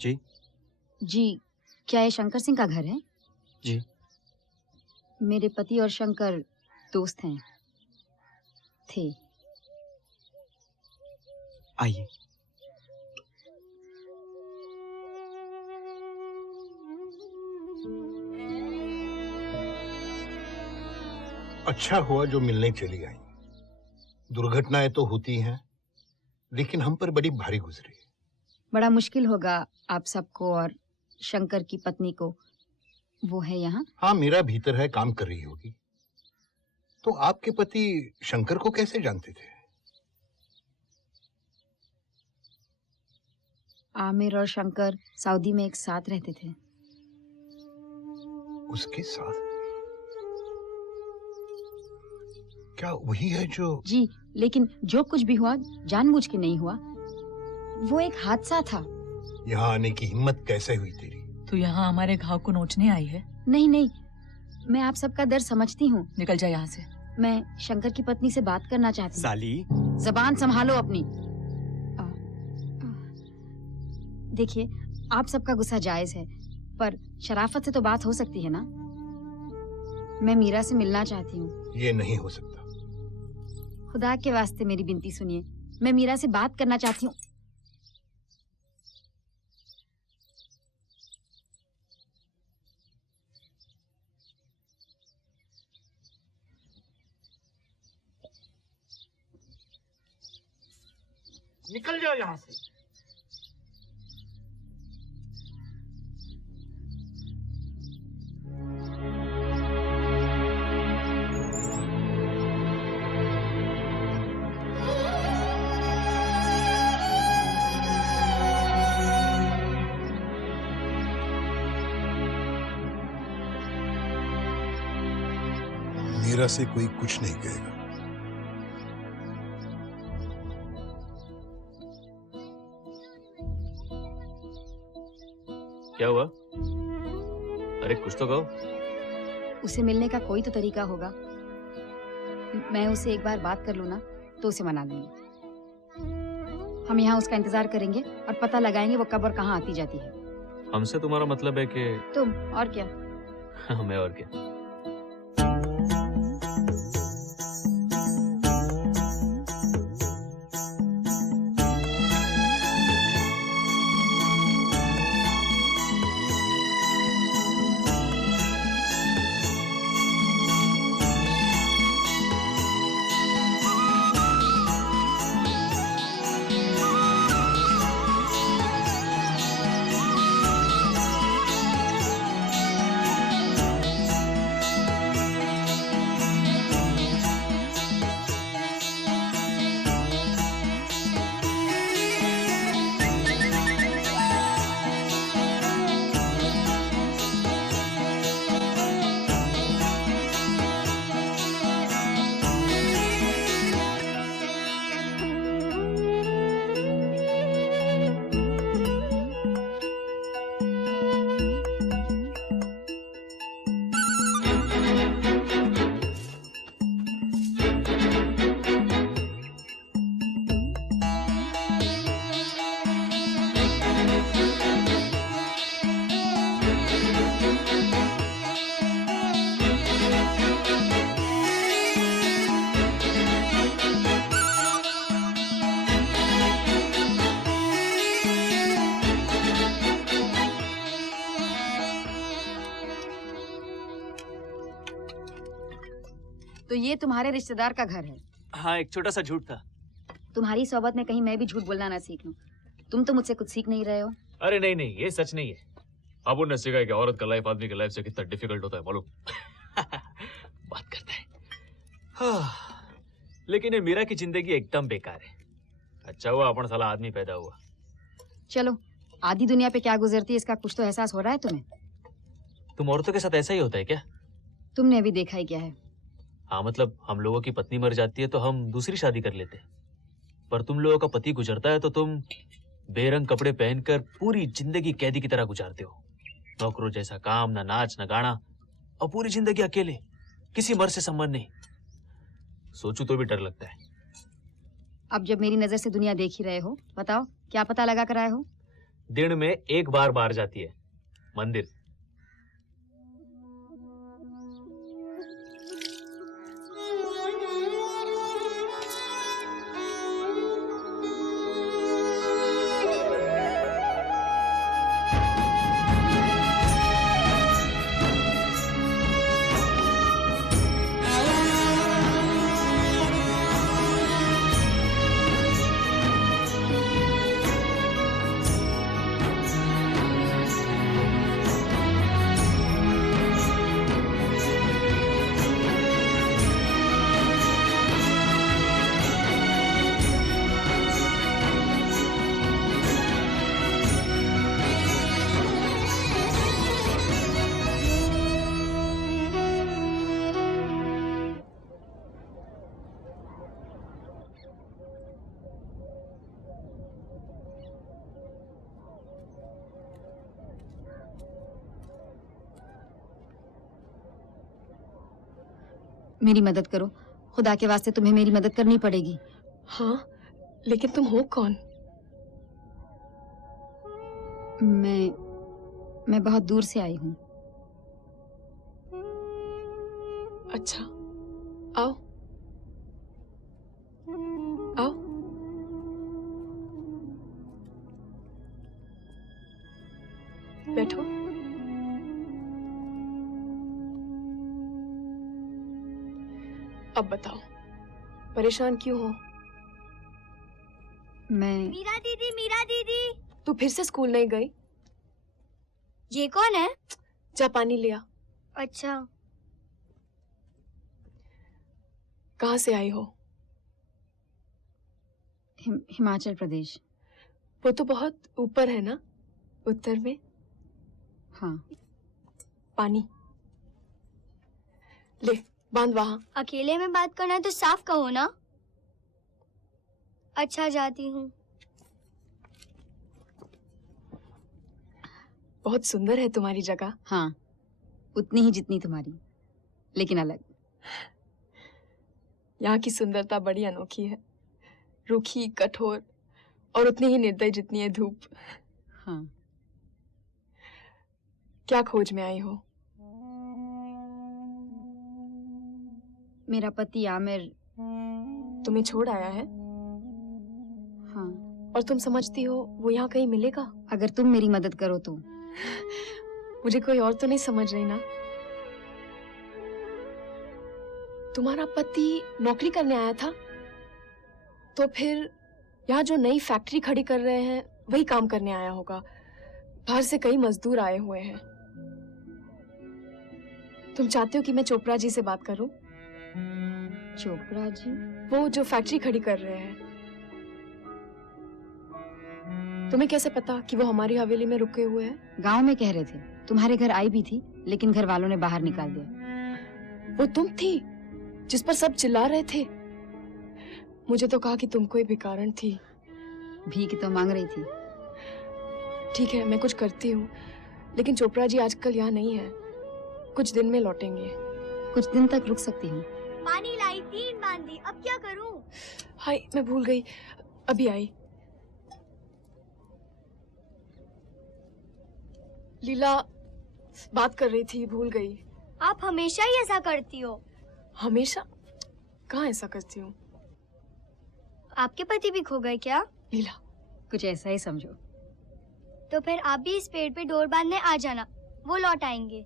जी जी, क्या ये शंकर सिंह का घर है? जी। मेरे पति और शंकर दोस्त हैं, थे। आइए। अच्छा हुआ जो मिलने चली आई। दुर्घटनाएं तो होती हैं, लेकिन हम पर बड़ी भारी गुजरी। बड़ा मुश्किल होगा आप सबको और शंकर की पत्नी को। वो है यहाँ? हाँ, मीरा भीतर है, काम कर रही होगी। तो आपके पति शंकर को कैसे जानते थे? आमिर और शंकर सऊदी में एक साथ रहते थे। उसके साथ? क्या वही है जो? जी, लेकिन जो कुछ भी हुआ जानबूझ के नहीं हुआ। वो एक हादसा था। यहाँ आने की हिम्मत कैसे हुई तेरी? तू यहाँ हमारे घाव को नोचने आई है? नहीं नहीं, मैं आप सबका दर्द समझती हूँ। निकल जा यहाँ से। मैं शंकर की पत्नी से बात करना चाहती हूँ। साली, जबान संभालो अपनी। देखिए, आप सबका गुस्सा जायज है, पर शराफत से तो बात हो सकती है ना। मैं मीरा से मिलना चाहती हूँ। ये नहीं हो सकता। खुदा के वास्ते मेरी विनती सुनिए, मैं मीरा से बात करना चाहती हूँ। निकल जाओ यहाँ से। मीरा से कोई कुछ नहीं कहेगा। क्या हुआ? अरे कुछ तो कहो। उसे मिलने का कोई तो तरीका होगा। मैं उसे एक बार बात कर लूँ ना, तो उसे मना लूंगी। हम यहाँ उसका इंतजार करेंगे और पता लगाएंगे वो कब और कहाँ आती जाती है। हमसे तुम्हारा मतलब है कि? तुम और क्या? मैं और क्या? तो ये तुम्हारे रिश्तेदार का घर है? हाँ, एक छोटा सा झूठ था। तुम्हारी सोबत में कहीं मैं भी झूठ बोलना ना सीख लूं। तुम तो मुझसे कुछ सीख नहीं रहे हो। अरे नहीं नहीं, ये सच नहीं है। अब उन्होंने सीखा है कि औरत का लाइफ आदमी की लाइफ से कितना डिफिकल्ट होता है, मालूम? बात करता है। हाँ, लेकिन ये मीरा की जिंदगी एकदम बेकार है। अच्छा हुआ अपन साला आदमी पैदा हुआ। चलो, आधी दुनिया पे क्या गुजरती है इसका कुछ तो एहसास हो रहा है तुम्हें। तुम औरतों के साथ ऐसा ही होता है क्या? तुमने अभी देखा ही क्या है। हाँ, मतलब हम लोगों की पत्नी मर जाती है तो हम दूसरी शादी कर लेते हैं, पर तुम लोगों का पति गुजरता है तो तुम बेरंग कपड़े पहनकर पूरी जिंदगी कैदी की तरह गुजारते हो। नौकरों जैसा काम, ना नाच ना गाना, और पूरी जिंदगी अकेले, किसी मर्द से संबंध नहीं। सोचूं तो भी डर लगता है। अब जब मेरी नजर से दुनिया देख ही रहे हो, बताओ क्या पता लगा कर आए हो? दिन में एक बार बाहर जाती है, मंदिर। मेरी मदद करो, खुदा के वास्ते तुम्हें मेरी मदद करनी पड़ेगी। हाँ, लेकिन तुम हो कौन? मैं बहुत दूर से आई हूँ। अच्छा, आओ आओ। बैठो। अब बताओ, परेशान क्यों हो? मीरा दीदी। तू फिर से स्कूल नहीं गई? ये कौन है? जा पानी लिया। अच्छा। कहाँ से आई हो? हिमाचल प्रदेश। वो तो बहुत ऊपर है ना, उत्तर में। हाँ। पानी ले, बांध वहां। अकेले में बात करना है तो साफ कहो ना। अच्छा, जाती हूँ। बहुत सुंदर है तुम्हारी जगह। हाँ, उतनी ही जितनी तुम्हारी, लेकिन अलग। यहाँ की सुंदरता बड़ी अनोखी है, रूखी, कठोर और उतनी ही निर्दयी जितनी है धूप। हाँ। क्या खोज में आई हो? मेरा पति आमिर तुम्हें छोड़ आया है? हाँ। और तुम समझती हो वो यहाँ कहीं मिलेगा? अगर तुम मेरी मदद करो तो। मुझे कोई और तो नहीं समझ रही ना? तुम्हारा पति नौकरी करने आया था, तो फिर यहाँ जो नई फैक्ट्री खड़ी कर रहे हैं वही काम करने आया होगा। बाहर से कई मजदूर आए हुए हैं। तुम चाहते हो कि मैं चोपड़ा जी से बात करूं? चोपड़ा जी? वो जो फैक्ट्री खड़ी कर रहे हैं। तुम्हें कैसे पता कि वो हमारी हवेली में रुके हुए हैं? गांव में कह रहे थे, तुम्हारे घर आई भी थी, लेकिन घर वालों ने बाहर निकाल दिया। वो तुम थी जिस पर सब चिल्ला रहे थे? मुझे तो कहा कि तुम कोई भिखारन थी। भीख तो मांग रही थी। ठीक है, मैं कुछ करती हूँ, लेकिन चोपड़ा जी आजकल यहाँ नहीं है। कुछ दिन में लौटेंगे। कुछ दिन तक रुक सकती हूँ। पानी लाई, 3 बांधी, अब क्या करूँ? हाय, मैं भूल गई, अभी आई। लीला बात कर रही थी, भूल गई। आप हमेशा ही ऐसा करती हो। हमेशा? कहाँ ऐसा करती हूँ? आपके पति भी खो गए क्या? लीला, कुछ ऐसा ही समझो। तो फिर आप भी इस पेड़ पे डोर बांधने आ जाना, वो लौट आएंगे।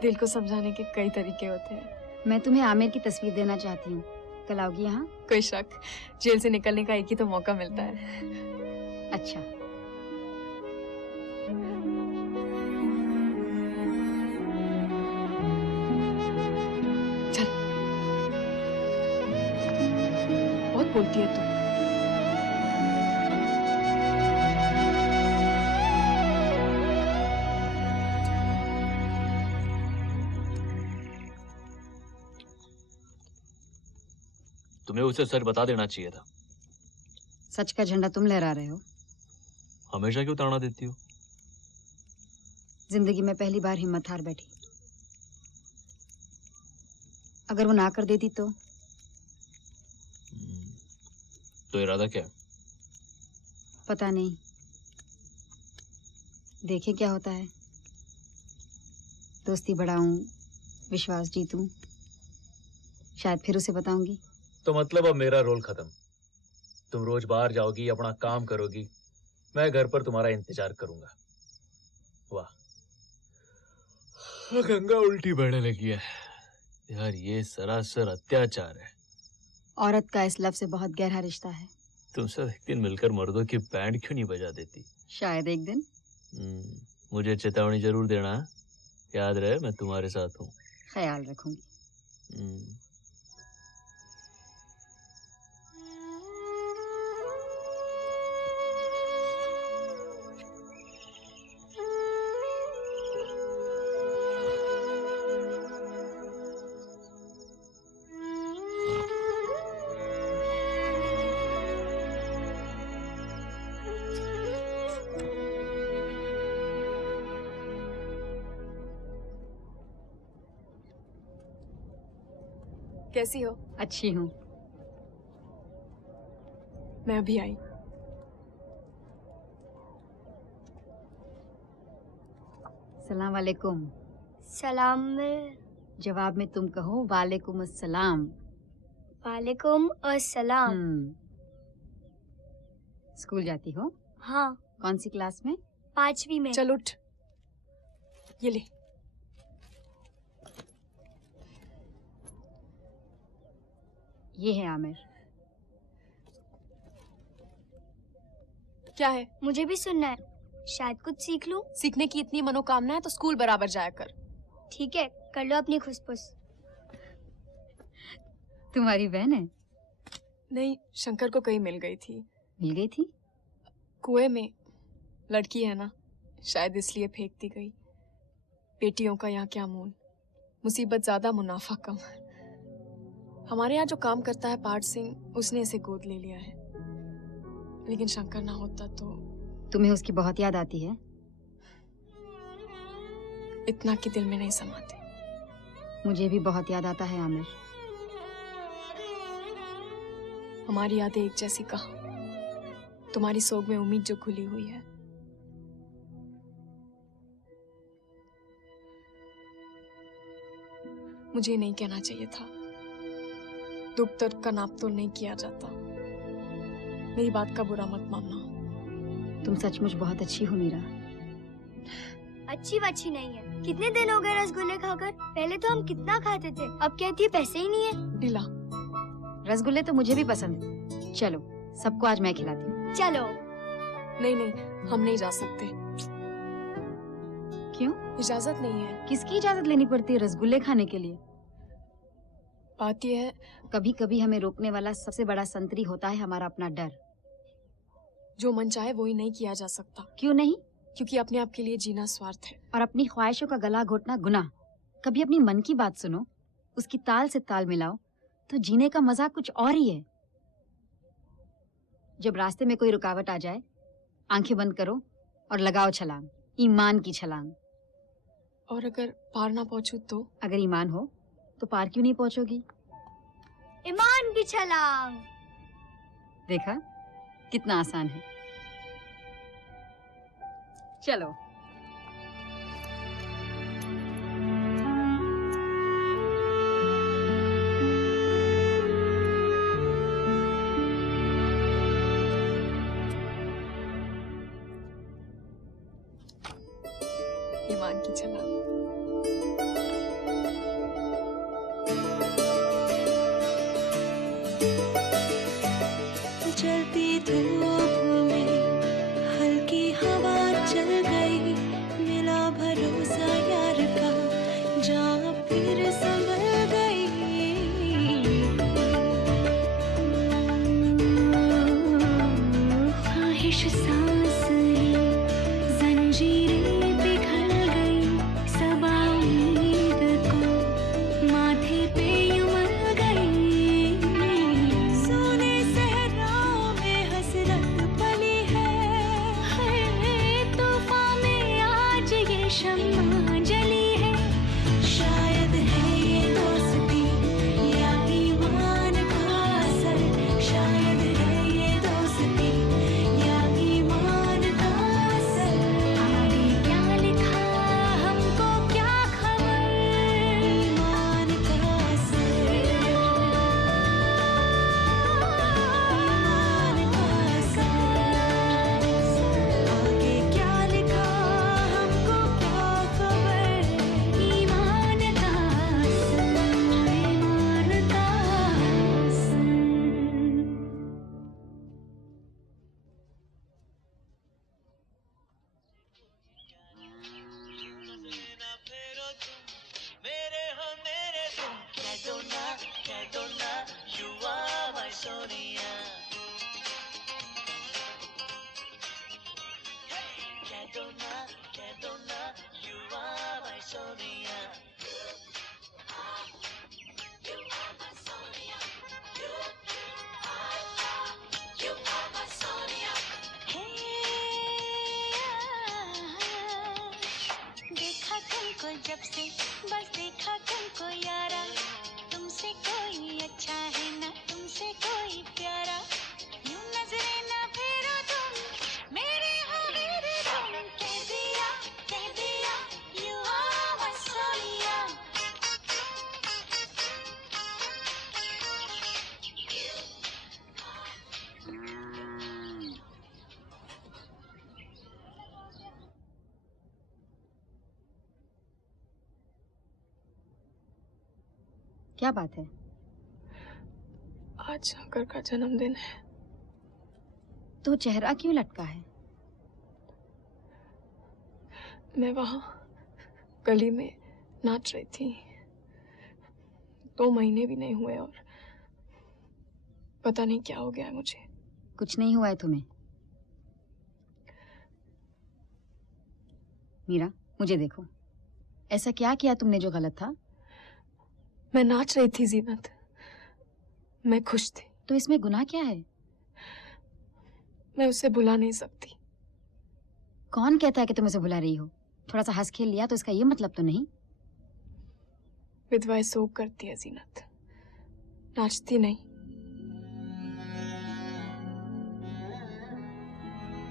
दिल को समझाने के कई तरीके होते हैं। मैं तुम्हें आमिर की तस्वीर देना चाहती हूँ, कल आओगी यहाँ? कोई शक, जेल से निकलने का एक ही तो मौका मिलता है। अच्छा। चल, बहुत बोलती है तू। तुम्हें उसे सच बता देना चाहिए था। सच का झंडा तुम लहरा रहे हो। हमेशा क्यों ताना देती हो? जिंदगी में पहली बार हिम्मत हार बैठी। अगर वो ना कर देती तो इरादा क्या है? पता नहीं, देखें क्या होता है। दोस्ती बढ़ाऊं, विश्वास जीतूं, शायद फिर उसे बताऊंगी। तो मतलब अब मेरा रोल खत्म। तुम रोज बाहर जाओगी, अपना काम करोगी, मैं घर पर तुम्हारा इंतजार करूंगा। वाह, गंगा उल्टी बहने लगी है यार। ये सरासर अत्याचार है। औरत का इस लफ्ज से बहुत गहरा रिश्ता है। तुम सब एक दिन मिलकर मर्दों की बैंड क्यों नहीं बजा देती? शायद एक दिन। मुझे चेतावनी जरूर देना, याद रहे मैं तुम्हारे साथ हूँ। ख्याल रखूंगी। कैसी हो? अच्छी हूँ। मैं अभी आई। सलाम वालेकुम। सलाम। जवाब में तुम कहो वालेकुम अस्सलाम। वालेकुम अस्सलाम। स्कूल जाती हो? हाँ। कौन सी क्लास में? 5वीं में। चल उठ, ये ले। ये है आमिर। क्या है? मुझे भी सुनना है, शायद कुछ सीख लूं। सीखने की इतनी मनोकामना है तो स्कूल बराबर जाया कर। ठीक है, कर लो अपनी खुसपुस। तुम्हारी बहन है? नहीं, शंकर को कहीं मिल गई थी। मिल गई थी? कुएं में। लड़की है ना, शायद इसलिए फेंक दी गई। बेटियों का यहाँ क्या मोल, मुसीबत ज्यादा मुनाफा कम। हमारे यहाँ जो काम करता है पार्ट सिंह, उसने इसे गोद ले लिया है। लेकिन शंकर ना होता तो। तुम्हें उसकी बहुत याद आती है? इतना कि दिल में नहीं समाते। मुझे भी बहुत याद आता है आमिर। हमारी यादें एक जैसी कहाँ, तुम्हारी सोग में उम्मीद जो खुली हुई है। मुझे नहीं कहना चाहिए था, दुख दर्द का नाप तोल नहीं किया जाता। मेरी बात का बुरा मत मानना। तुम सचमुच बहुत अच्छी हो मीरा। अच्छी वच्छी नहीं है। कितने दिन हो गए रसगुल्ले खाकर? पहले तो हम कितना खाते थे, अब कहती है पैसे ही नहीं है। ढीला। रसगुल्ले तो मुझे भी पसंद है। चलो सबको आज मैं खिलाती हूँ। चलो। नहीं नहीं, हम नहीं जा सकते। क्यों? इजाजत नहीं है। किसकी इजाजत लेनी पड़ती है रसगुल्ले खाने के लिए? बात यह है, कभी कभी हमें रोकने वाला सबसे बड़ा संतरी होता है हमारा अपना डर। जो मन चाहे वो ही नहीं किया जा सकता। क्यों नहीं? क्योंकि अपने आप के लिए जीना स्वार्थ है और अपनी ख्वाहिशों का गला घोटना गुनाह। कभी अपनी मन की बात सुनो, उसकी ताल से ताल मिलाओ, तो जीने का मजा कुछ और ही है। जब रास्ते में कोई रुकावट आ जाए, आंखें बंद करो और लगाओ छलांग, ईमान की छलांग। और अगर पार ना पहुंचूं तो? अगर ईमान हो तो पार क्यों नहीं पहुंचोगी? ईमान की छलांग। देखा कितना आसान है। चलो। ईमान की छलांग। चलती धूप में हल्की हवा चल गई, मिला भरोसा यार का, जहाँ फिर संभल गई। ख्वाहिश सांस ली, जंजीरें पिघल गई, सबा उम्मीद को माथे पे उमड़ गई। सोने सहराओं में हसरत पली है, तूफान में आज ये शम्मा जली है। शायद है ये दोस्ती या ईमान का असर, शायद है ये दोस्ती या ईमान का असर। आगे क्या लिखा हमको क्या खबर, ईमान का असर, ईमान का असर। आगे क्या लिखा हमको क्या खबर, ईमान का असर, ईमान का असर। मेरे हो मेरे तुम, कह दो ना, you are my Sonia. कह दो ना, you are my Sonia. You are my Sonia. You are my Sonia. देखा तुमको जब से, बस देखा तुमको यारा, तुमसे कोई क्या बात है? आज शंकर का जन्मदिन है। तो चेहरा क्यों लटका है? मैं वहां गली में नाच रही थी। 2 महीने भी नहीं हुए और पता नहीं क्या हो गया है मुझे। कुछ नहीं हुआ है तुम्हें? मीरा, मुझे देखो। ऐसा क्या किया तुमने जो गलत था? मैं नाच रही थी जीनत। मैं खुश थी। तो इसमें गुनाह क्या है? मैं उसे भुला नहीं सकती। कौन कहता है कि तुम उसे भुला रही हो? थोड़ा सा हंस खेल लिया तो इसका ये मतलब तो नहीं? विधवाएं शोक करती है जीनत, नाचती नहीं।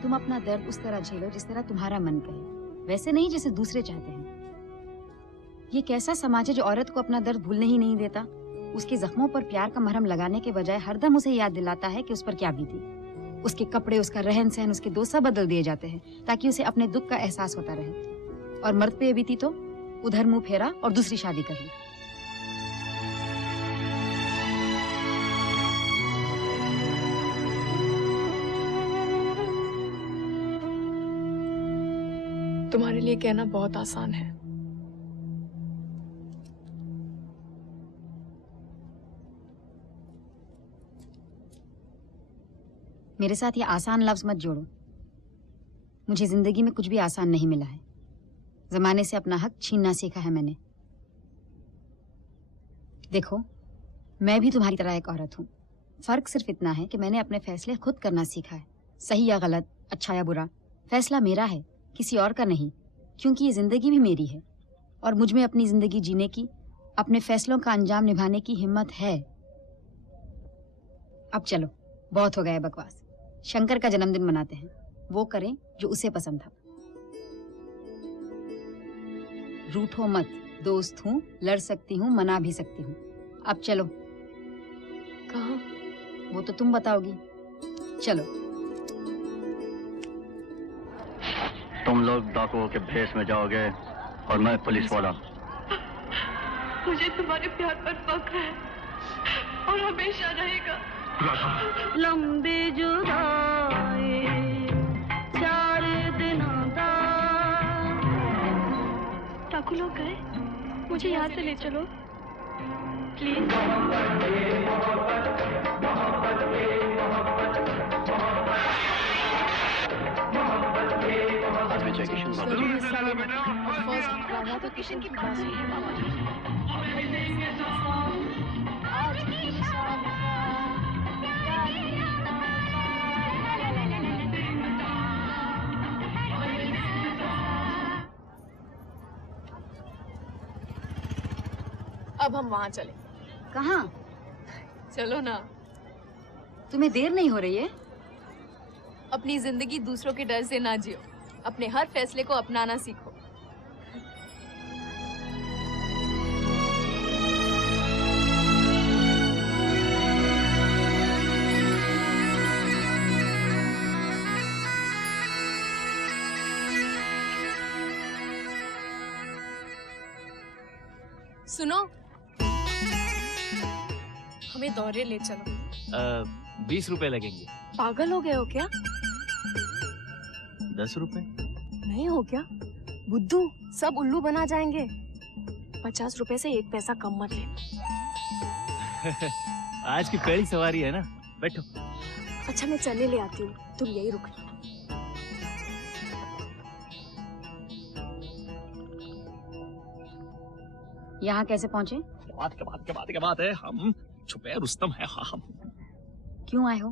तुम अपना दर्द उस तरह झेलो जिस तरह तुम्हारा मन कहे, वैसे नहीं जैसे दूसरे चाहते हैं। ये कैसा समाज है जो औरत को अपना दर्द भूलने ही नहीं देता? उसके जख्मों पर प्यार का मरहम लगाने के बजाय हरदम उसे याद दिलाता है कि उस पर क्या बीती। उसके कपड़े, उसका रहन सहन, उसके दोस्त सब बदल दिए जाते हैं ताकि उसे अपने दुख का एहसास होता रहे। और मर्द पे बीती तो उधर मुंह फेरा और दूसरी शादी कर ली। तुम्हारे लिए कहना बहुत आसान है। मेरे साथ ये आसान लफ्ज मत जोड़ो। मुझे जिंदगी में कुछ भी आसान नहीं मिला है। जमाने से अपना हक छीनना सीखा है मैंने। देखो, मैं भी तुम्हारी तरह एक औरत हूँ। फर्क सिर्फ इतना है कि मैंने अपने फैसले खुद करना सीखा है। सही या गलत, अच्छा या बुरा, फैसला मेरा है, किसी और का नहीं। क्योंकि ये जिंदगी भी मेरी है और मुझ में अपनी जिंदगी जीने की, अपने फैसलों का अंजाम निभाने की हिम्मत है। अब चलो, बहुत हो गया है बकवास। शंकर का जन्मदिन मनाते हैं। वो करें जो उसे पसंद था। रूठो मत, दोस्त हूँ, लड़ सकती हूँ, मना भी सकती हूँ। अब चलो। कहाँ? वो तो तुम बताओगी। चलो। तुम लोग डाकुओं के भेष में जाओगे और मैं पुलिस वाला। मुझे तुम्हारे प्यार पर फख्र है और हमेशा रहेगा। लंबी जुदाई 4 दिनों का। डाकू लोग गए, मुझे यहाँ से ले चलो प्लीज। आज भी चेकिशन जरूर हिस्सा लेना। फर्स्ट राधा तो किशन की क्लास अब हम वहाँ चले। कहाँ? चलो ना। तुम्हें देर नहीं हो रही है? अपनी जिंदगी दूसरों के डर से ना जियो, अपने हर फैसले को अपनाना सीखो। सुनो, हमें दौरे ले चलो। 20 रुपए लगेंगे। पागल हो गए हो क्या? 10 रुपए? नहीं हो क्या? बुद्धू, सब उल्लू बना जाएंगे। 50 रुपए से 1 पैसा कम मत ले। आज की पहली सवारी है ना, बैठो। अच्छा, मैं चने ले आती हूँ, तुम यही रुक। यहाँ कैसे पहुँचे? के बात है, हम छुपे रुस्तम है। हम क्यों आए हो?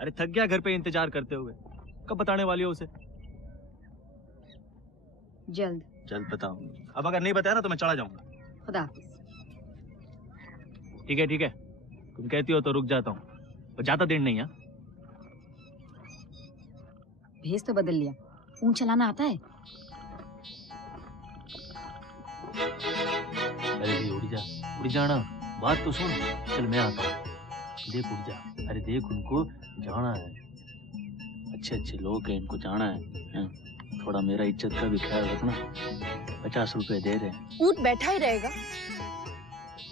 अरे थक गया घर पे इंतजार करते हुए। कब बताने वाली हो उसे? जल्द बताऊं। अब अगर नहीं बताया ना तो मैं चला जाऊंगा। खुदा हाफिज। ठीक है, तुम कहती हो तो रुक जाता हूँ, पर ज्यादा देर नहीं है। भेस तो बदल लिया। ऊँट चलाना आता है? अरे उड़ जाना, बात तो सुन। चल मैं आता हूँ। देख उड़ जा। अरे देख, उनको जाना है। अच्छे लोग हैं, इनको जाना है। थोड़ा मेरा इज्जत का भी ख्याल रखना। 50 रुपए दे रहे हैं। ऊँट बैठा ही रहेगा।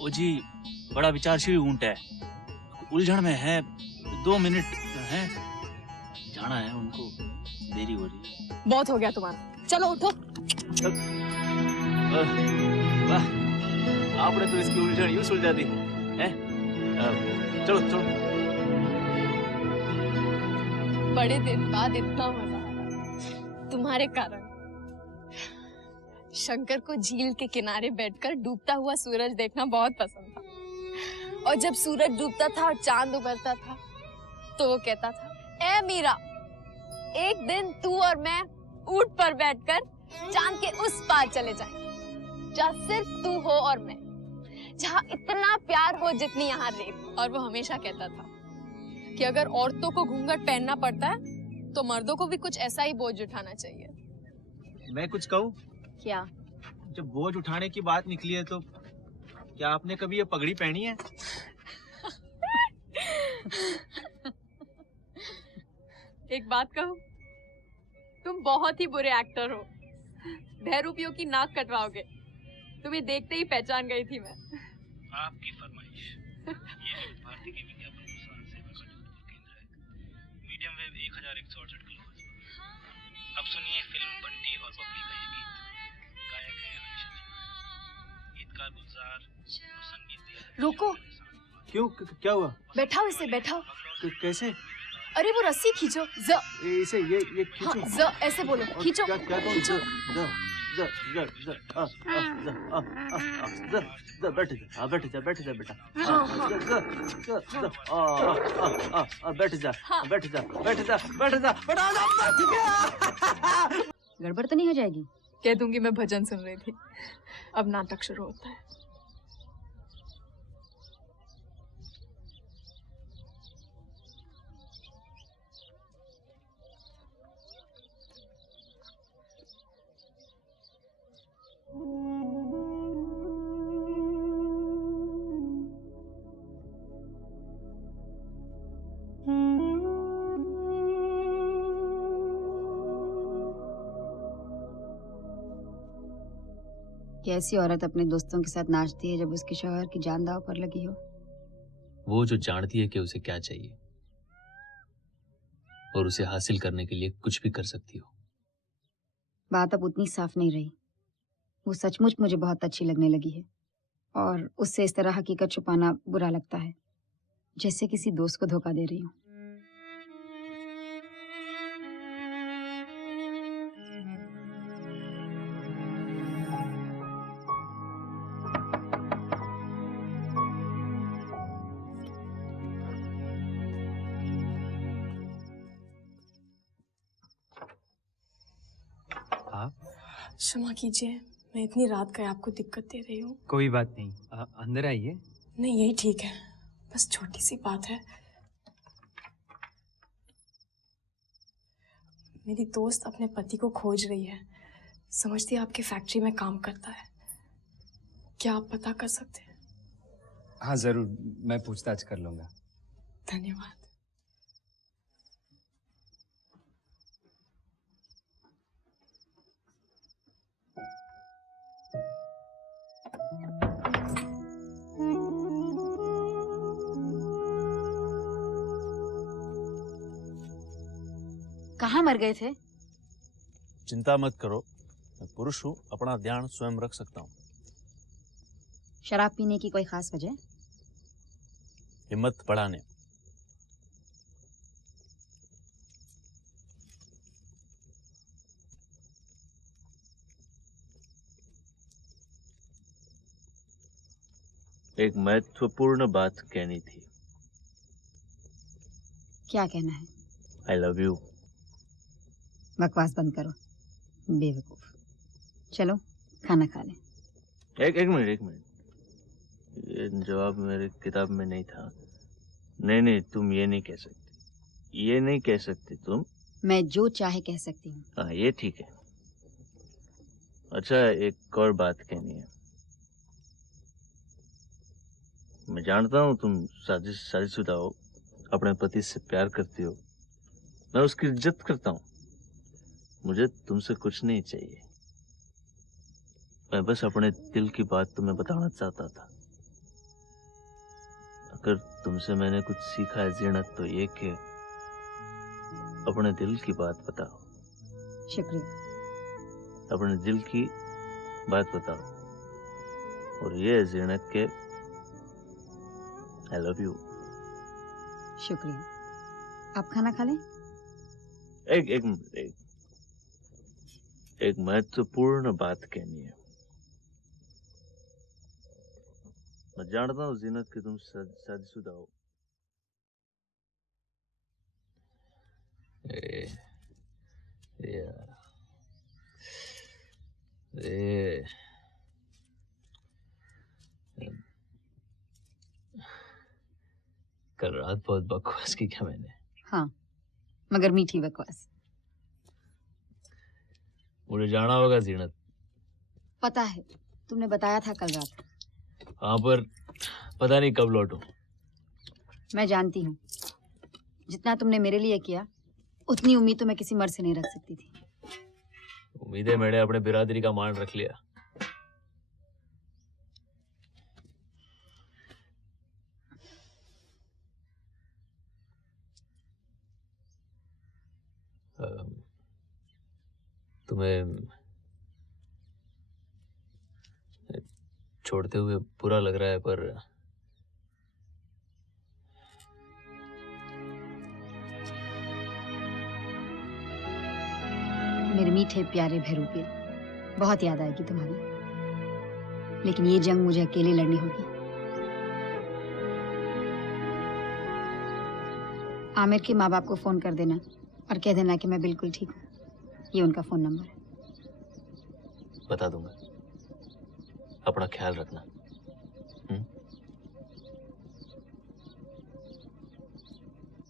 ओ जी, बड़ा विचारशील ऊंट है, उलझन में है, 2 मिनट है, जाना है उनको, देरी हो रही है। बहुत हो गया तुम्हारा, चलो उठो। वाह, आपने तो इसकी उलझन यूं सुलझा दी है। चलो चलो। बड़े दिन बाद इतना मजा आया तुम्हारे कारण। शंकर को झील के किनारे बैठकर डूबता हुआ सूरज देखना बहुत पसंद था, और जब सूरज डूबता था और चांद उभरता था तो वो कहता था, ए मीरा, एक दिन तू और मैं ऊंट पर बैठकर चांद के उस पार चले जाएं, जहाँ सिर्फ तू हो और मैं, जहाँ इतना प्यार हो जितनी यहाँ रेत। और वो हमेशा कहता था कि अगर औरतों को घूंघट पहनना पड़ता है तो मर्दों को भी कुछ ऐसा ही बोझ उठाना चाहिए। मैं कुछ कहूँ? क्या? जब बोझ उठाने की बात निकली है तो क्या आपने कभी ये पगड़ी पहनी है? एक बात कहूँ, तुम बहुत ही बुरे एक्टर हो। बहरूपियों की नाक कटवाओगे। तुम्हें देखते ही पहचान गई थी मैं। आपकी फरमाइश। ये जो भारती की विज्ञापन प्रसारण सेवा का जो केंद्र है, मीडियम वेव 1168 किलोहर्ट्ज पर। अब सुनिए फिल्म बंटी और बबली का ये गीत। गायक हैं अनिशा जी, गीतकार गुलजार और संगीत दिया है। रुको। क्यों, क्या हुआ? बैठाओ इसे, बैठाओ। कैसे? अरे वो रस्सी खींचो। ज इसे ये खींचो। हाँ, ज ऐसे बोलो, खींचो। क्या खींचो। बैठ जा बैठ जा बैठ जा बेटा। हाँ, हाँ। बैठ जा बैठ जा बैठ जा बैठ जा गड़बड़ तो नहीं हो जाएगी? कह दूंगी मैं भजन सुन रही थी। अब नाटक शुरू होता है। कैसी औरत अपने दोस्तों के साथ नाचती है जब उसके शौहर की जान दांव पर लगी हो? वो जो जानती है कि उसे क्या चाहिए और उसे हासिल करने के लिए कुछ भी कर सकती हो। बात अब उतनी साफ नहीं रही। वो सचमुच मुझे बहुत अच्छी लगने लगी है, और उससे इस तरह हकीकत छुपाना बुरा लगता है, जैसे किसी दोस्त को धोखा दे रही हूँ। क्षमा कीजिए, मैं इतनी रात गए आपको दिक्कत दे रही हूँ। कोई बात नहीं, अंदर आइए। नहीं, यही ठीक है, बस छोटी सी बात है। मेरी दोस्त अपने पति को खोज रही है। समझती है आपकी फैक्ट्री में काम करता है। क्या आप पता कर सकते हैं? हाँ जरूर, मैं पूछताछ कर लूंगा। धन्यवाद। कहाँ मर गए थे? चिंता मत करो, मैं पुरुष हूँ, अपना ध्यान स्वयं रख सकता हूँ। शराब पीने की कोई खास वजह? हिम्मत बढ़ाने। एक महत्वपूर्ण बात कहनी थी। क्या कहना है? I love you. बकवास बंद करो, बेवकूफ। चलो खाना खा लें। एक मिनट। ये जवाब मेरे किताब में नहीं था। नहीं, तुम ये नहीं कह सकती। ये नहीं कह सकती तुम। मैं जो चाहे कह सकती हूँ। हाँ, ये ठीक है। अच्छा, एक और बात कहनी है। मैं जानता हूँ तुम शादीशुदा हो, अपने पति से प्यार करती हो। मैं उसकी इज्जत करता हूँ। मुझे तुमसे कुछ नहीं चाहिए। मैं बस अपने दिल की बात तुम्हें बताना चाहता था। अगर तुमसे मैंने कुछ सीखा है जीनत तो ये कि अपने दिल की बात बताओ। शुक्रिया। अपने दिल की बात बताओ। और ये है जीनत के आई लव यू। शुक्रिया। आप खाना खा लें? एक महत्वपूर्ण बात कहनी है। मैं जानता हूँ जीनत कि तुम शादीशुदा हो। कल रात बहुत बकवास की क्या मैंने? हाँ, मगर मीठी बकवास। मुझे जाना होगा जीनत। पता है, तुमने बताया था कल रात। हाँ, पर पता नहीं कब लौटूं। मैं जानती हूँ, जितना तुमने मेरे लिए किया उतनी उम्मीद तो मैं किसी मर्द से नहीं रख सकती थी। उम्मीदें मैंने अपने बिरादरी का मान रख लिया। तुम्हें छोड़ते हुए बुरा लग रहा है, पर मेरे मीठे प्यारे भैरूपे, बहुत याद आएगी तुम्हारी। लेकिन ये जंग मुझे अकेले लड़नी होगी। आमिर के माँ बाप को फोन कर देना और कह देना कि मैं बिल्कुल ठीक हूँ। ये उनका फोन नंबर है। बता दूंगा। अपना ख्याल रखना।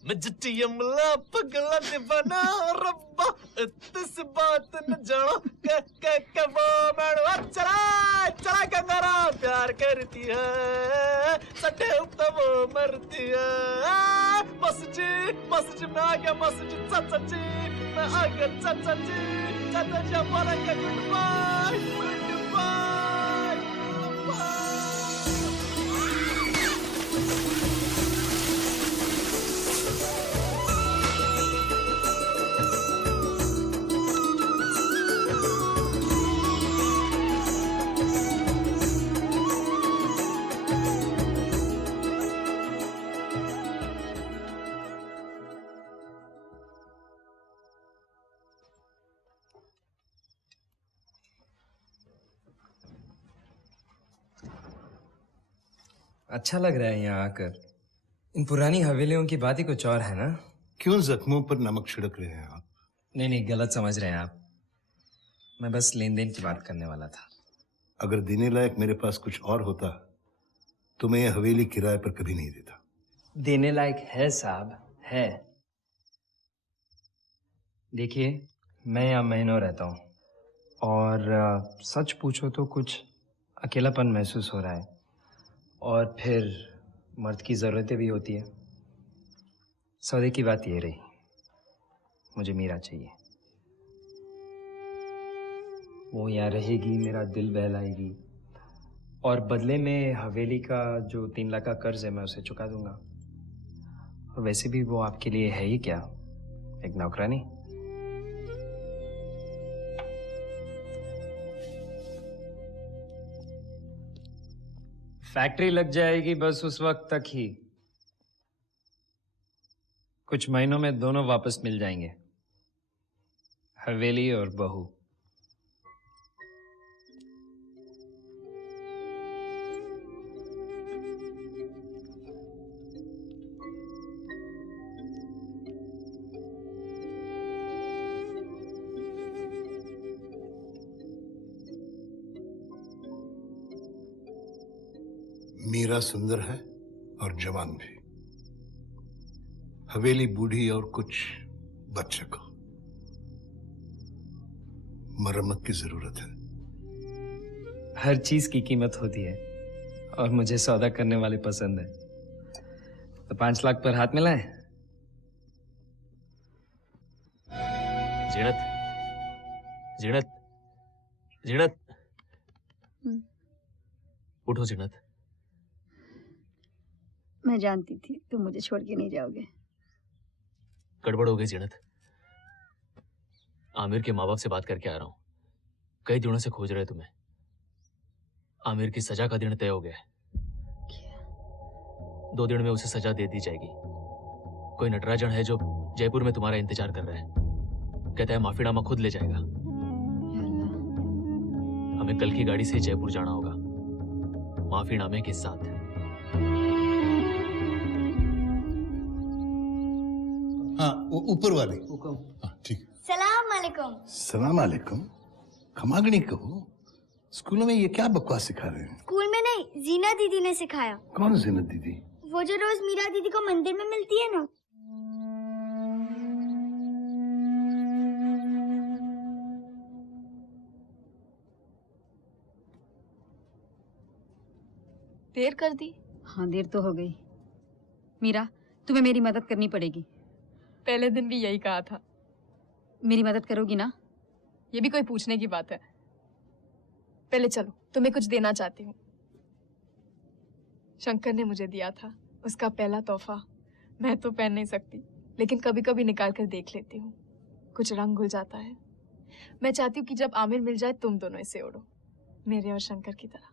मजटियमला पगला दीवाना रब्बा इस बात न जानो के वो मैडवा चला गंगारा प्यार करती है सटे तो वो मरती है। मस्जिद में आ गया मस्जिद चाचा जी, मैं आ गया चाचा जी बोलेंगे good bye good bye good bye. अच्छा लग रहा है यहाँ आकर। इन पुरानी हवेलियों की बात ही कुछ और है ना? क्यों जख्मों पर नमक छिड़क रहे हैं आप? नहीं, गलत समझ रहे हैं आप। मैं बस लेन देन की बात करने वाला था। अगर देने लायक मेरे पास कुछ और होता तो मैं ये हवेली किराए पर कभी नहीं देता। देने लायक है साहब, है। देखिए, मैं यहाँ महीनों रहता हूँ और सच पूछो तो कुछ अकेलापन महसूस हो रहा है। और फिर मर्द की ज़रूरतें भी होती है। सौदे की बात ये रही, मुझे मीरा चाहिए। वो यहाँ रहेगी, मेरा दिल बहलाएगी और बदले में हवेली का जो 3 लाख का कर्ज है मैं उसे चुका दूंगा। और वैसे भी वो आपके लिए है ही क्या, एक नौकरानी। फैक्ट्री लग जाएगी बस उस वक्त तक ही। कुछ महीनों में दोनों वापस मिल जाएंगे, हवेली और बहू। मीरा सुंदर है और जवान भी। हवेली बूढ़ी और कुछ बच्चे को मरम्मत की जरूरत है। हर चीज की कीमत होती है और मुझे सौदा करने वाले पसंद है। तो 5 लाख पर हाथ मिलाएं? जीनत, जीनत, जीनत, उठो जीनत। मैं जानती थी तुम मुझे छोड़ के नहीं जाओगे। गड़बड़ हो गई जीनत। आमिर के माँ बाप से बात करके आ रहा हूँ। कई दिनों से खोज रहे तुम्हें। आमिर की सजा का दिन तय हो गया है। 2 दिन में उसे सजा दे दी जाएगी। कोई नटराजन है जो जयपुर में तुम्हारा इंतजार कर रहा है। कहता है माफीनामा खुद ले जाएगा। हमें कल की गाड़ी से जयपुर जाना होगा, माफीनामे के साथ। हाँ, वो ऊपर वाले। हाँ, ठीक। सलाम अलैकुम। सलाम अलैकुम। खमागणी कहो, स्कूलों में ये क्या बकवास सिखा रहे हैं? स्कूल में नहीं, जीना दीदी ने सिखाया। कौन जीनत दीदी? वो जो रोज मीरा दीदी को मंदिर में मिलती है ना। देर कर दी? हाँ, देर तो हो गई। मीरा, तुम्हें मेरी मदद करनी पड़ेगी। पहले दिन भी यही कहा था। मेरी मदद करोगी ना? ये भी कोई पूछने की बात है? पहले चलो, तुम्हें कुछ देना चाहती हूँ। शंकर ने मुझे दिया था, उसका पहला तोहफा। मैं तो पहन नहीं सकती, लेकिन कभी कभी निकाल कर देख लेती हूँ। कुछ रंग घुल जाता है। मैं चाहती हूँ कि जब आमिर मिल जाए तुम दोनों इसे ओढ़ो, मेरे और शंकर की तरह।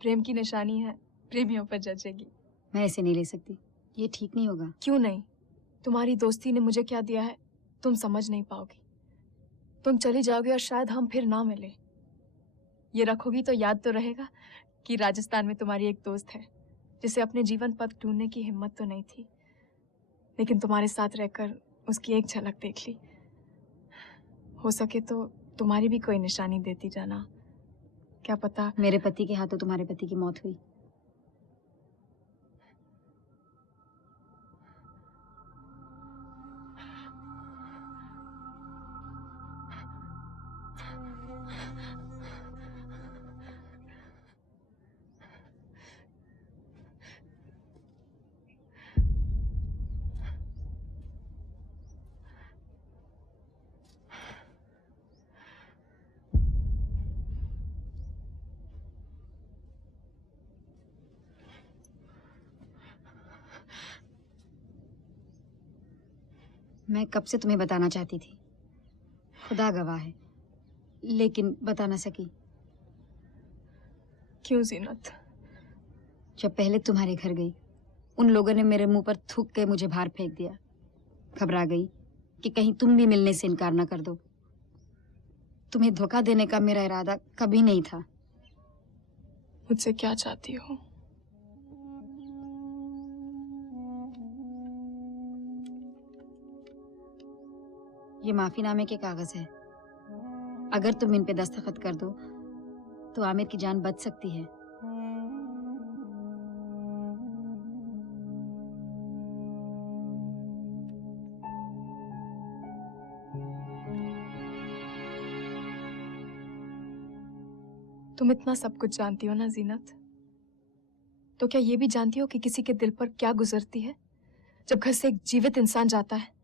प्रेम की निशानी है, प्रेमियों पर जचेगी। मैं इसे नहीं ले सकती, ये ठीक नहीं होगा। क्यों नहीं? तुम्हारी दोस्ती ने मुझे क्या दिया है तुम समझ नहीं पाओगी। तुम चली जाओगी और शायद हम फिर ना मिले। ये रखोगी तो याद तो रहेगा कि राजस्थान में तुम्हारी एक दोस्त है जिसे अपने जीवन पथ ढूंढने की हिम्मत तो नहीं थी, लेकिन तुम्हारे साथ रहकर उसकी एक झलक देख ली। हो सके तो तुम्हारी भी कोई निशानी देती जाना। क्या पता मेरे पति के हाथों तुम्हारे पति की मौत हुई। मैं कब से तुम्हें बताना चाहती थी, खुदा गवाह है, लेकिन बता ना सकी। क्यों जीनत? जब पहले तुम्हारे घर गई, उन लोगों ने मेरे मुंह पर थूक के मुझे बाहर फेंक दिया। घबरा गई कि कहीं तुम भी मिलने से इनकार ना कर दो। तुम्हें धोखा देने का मेरा इरादा कभी नहीं था। मुझसे क्या चाहती हो? ये माफीनामे के कागज है। अगर तुम इन पे दस्तखत कर दो तो आमिर की जान बच सकती है। तुम इतना सब कुछ जानती हो ना जीनत, तो क्या ये भी जानती हो कि किसी के दिल पर क्या गुजरती है जब घर से एक जीवित इंसान जाता है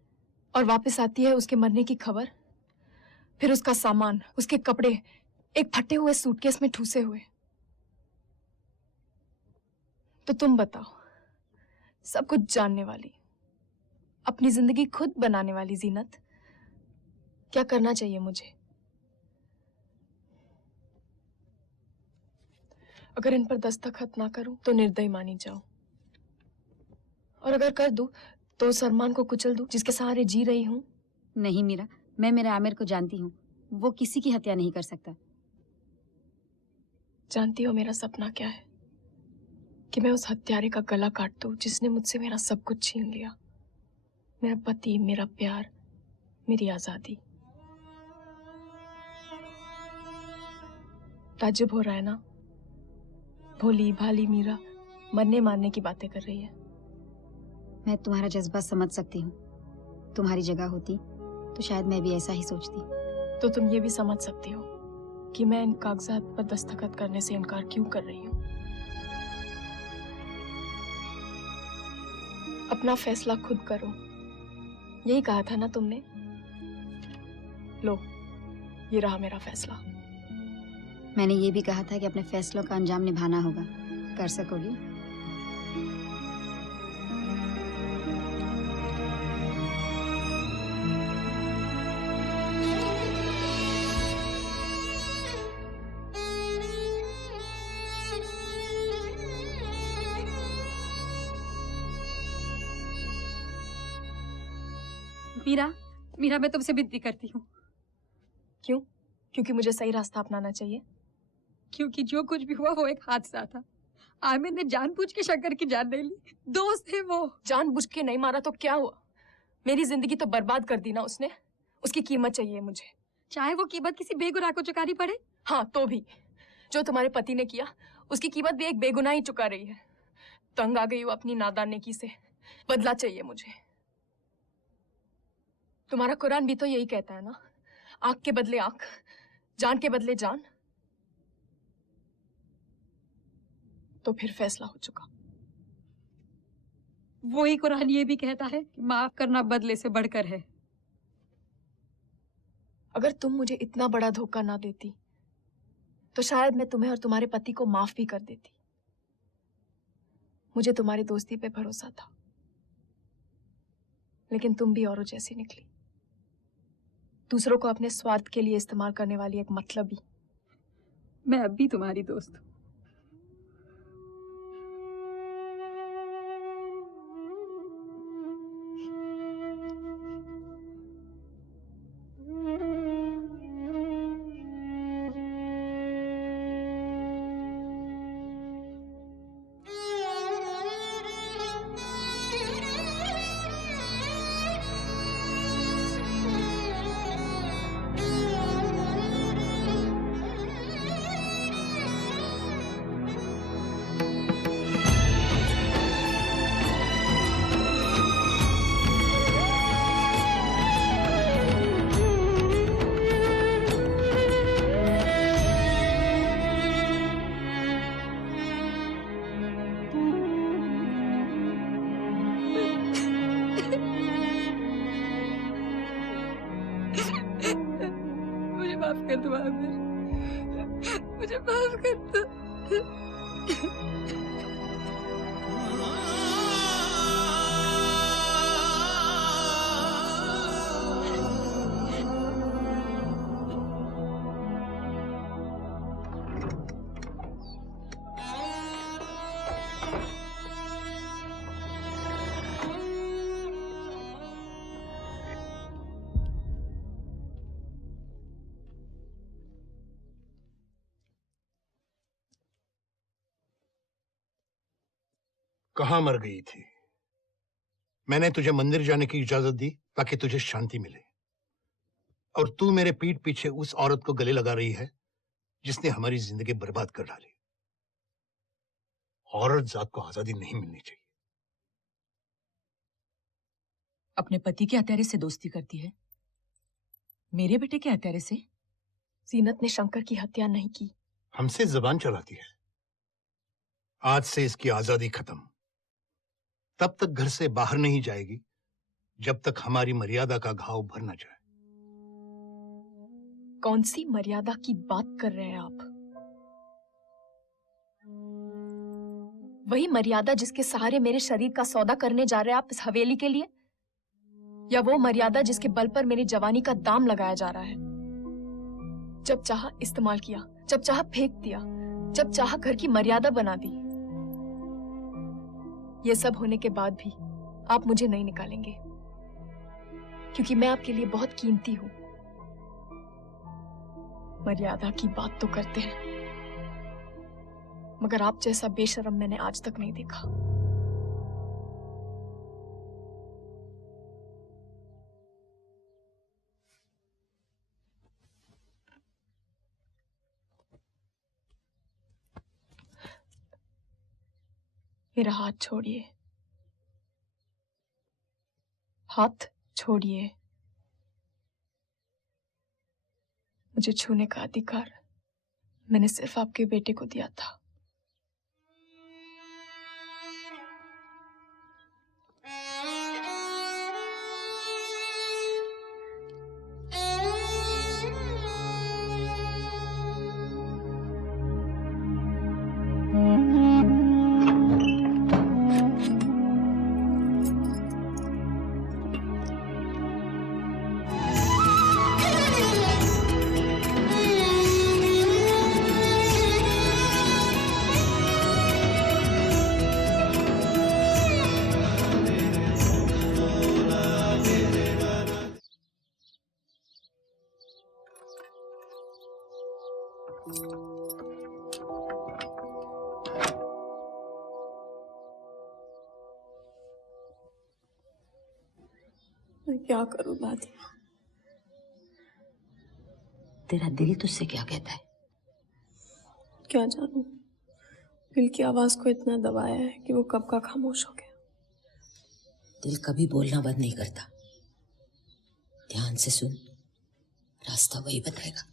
और वापस आती है उसके मरने की खबर? फिर उसका सामान, उसके कपड़े एक फटे हुए सूटकेस में ठूसे हुए। तो तुम बताओ, सब कुछ जानने वाली, अपनी जिंदगी खुद बनाने वाली जीनत, क्या करना चाहिए मुझे? अगर इन पर दस्तखत ना करूं तो निर्दयी मानी जाऊं, और अगर कर दूं तो उस अरमान को कुचल दूं जिसके सहारे जी रही हूं। नहीं मीरा, मैं मेरे आमिर को जानती हूँ, वो किसी की हत्या नहीं कर सकता। जानती हो मेरा सपना क्या है? कि मैं उस हत्यारे का गला काट दूं जिसने मुझसे मेरा सब कुछ छीन लिया। मेरा पति, मेरा प्यार, मेरी आजादी। ताज्जुब हो रहा है ना? भोली भाली मीरा मरने मारने की बातें कर रही है। मैं तुम्हारा जज्बा समझ सकती हूँ। तुम्हारी जगह होती तो शायद मैं भी ऐसा ही सोचती। तो तुम ये भी समझ सकती हो कि मैं इन कागजात पर दस्तखत करने से इनकार क्यों कर रही हूँ। अपना फैसला खुद करो, यही कहा था ना तुमने? लो, ये रहा मेरा फैसला। मैंने ये भी कहा था कि अपने फैसलों का अंजाम निभाना होगा। कर सकोगी? मीरा, मीरा मैं तुमसे विनती करती हूँ। क्यों? क्योंकि मुझे सही रास्ता अपनाना चाहिए? क्योंकि जो कुछ भी हुआ वो एक हादसा था। आमिर ने जानबूझ के शंकर की जान नहीं ली, दोस्त थे वो। जानबूझ के नहीं मारा तो क्या हुआ? मेरी जिंदगी तो बर्बाद कर दी ना उसने। उसकी कीमत चाहिए मुझे, चाहे वो कीमत किसी बेगुनाह को चुकानी पड़े। हाँ तो भी जो तुम्हारे पति ने किया उसकी कीमत भी एक बेगुनाह ही चुका रही है। तंग आ गई हूँ अपनी नादानेकी से, बदला चाहिए मुझे। तुम्हारा कुरान भी तो यही कहता है ना, आंख के बदले आंख, जान के बदले जान। तो फिर फैसला हो चुका। वही कुरान ये भी कहता है कि माफ करना बदले से बढ़कर है। अगर तुम मुझे इतना बड़ा धोखा ना देती तो शायद मैं तुम्हें और तुम्हारे पति को माफ भी कर देती। मुझे तुम्हारी दोस्ती पे भरोसा था, लेकिन तुम भी औरों जैसी निकली, दूसरों को अपने स्वार्थ के लिए इस्तेमाल करने वाली एक मतलबी। मैं अब भी तुम्हारी दोस्त हूँ। मुझे माफ कर दो आमिर, मुझे माफ कर दो। कहाँ मर गई थी? मैंने तुझे मंदिर जाने की इजाजत दी ताकि तुझे शांति मिले, और तू मेरे पीठ पीछे उस औरत को गले लगा रही है जिसने हमारी जिंदगी बर्बाद कर डाली। औरत जात को आजादी नहीं मिलनी चाहिए। अपने पति के हत्यारे से दोस्ती करती है, मेरे बेटे के हत्यारे से? जीनत ने शंकर की हत्या नहीं की, हमसे जबान चलाती है। आज से इसकी आजादी खत्म। तब तक घर से बाहर नहीं जाएगी जब तक हमारी मर्यादा का घाव भर न जाए। कौन सी मर्यादा की बात कर रहे हैं आप? वही मर्यादा जिसके सहारे मेरे शरीर का सौदा करने जा रहे हैं आप इस हवेली के लिए, या वो मर्यादा जिसके बल पर मेरी जवानी का दाम लगाया जा रहा है? जब चाहा इस्तेमाल किया, जब चाहा फेंक दिया, जब चाहा घर की मर्यादा बना दी। ये सब होने के बाद भी आप मुझे नहीं निकालेंगे, क्योंकि मैं आपके लिए बहुत कीमती हूं। मर्यादा की बात तो करते हैं, मगर आप जैसा बेशर्म मैंने आज तक नहीं देखा। मेरा हाथ छोड़िए, हाथ छोड़िए। मुझे छूने का अधिकार मैंने सिर्फ आपके बेटे को दिया था। मैं क्या करूं दादी? तेरा दिल तुझसे क्या कहता है? क्या जानूं, दिल की आवाज को इतना दबाया है कि वो कब का खामोश हो गया। दिल कभी बोलना बंद नहीं करता। ध्यान से सुन, रास्ता वही बताएगा।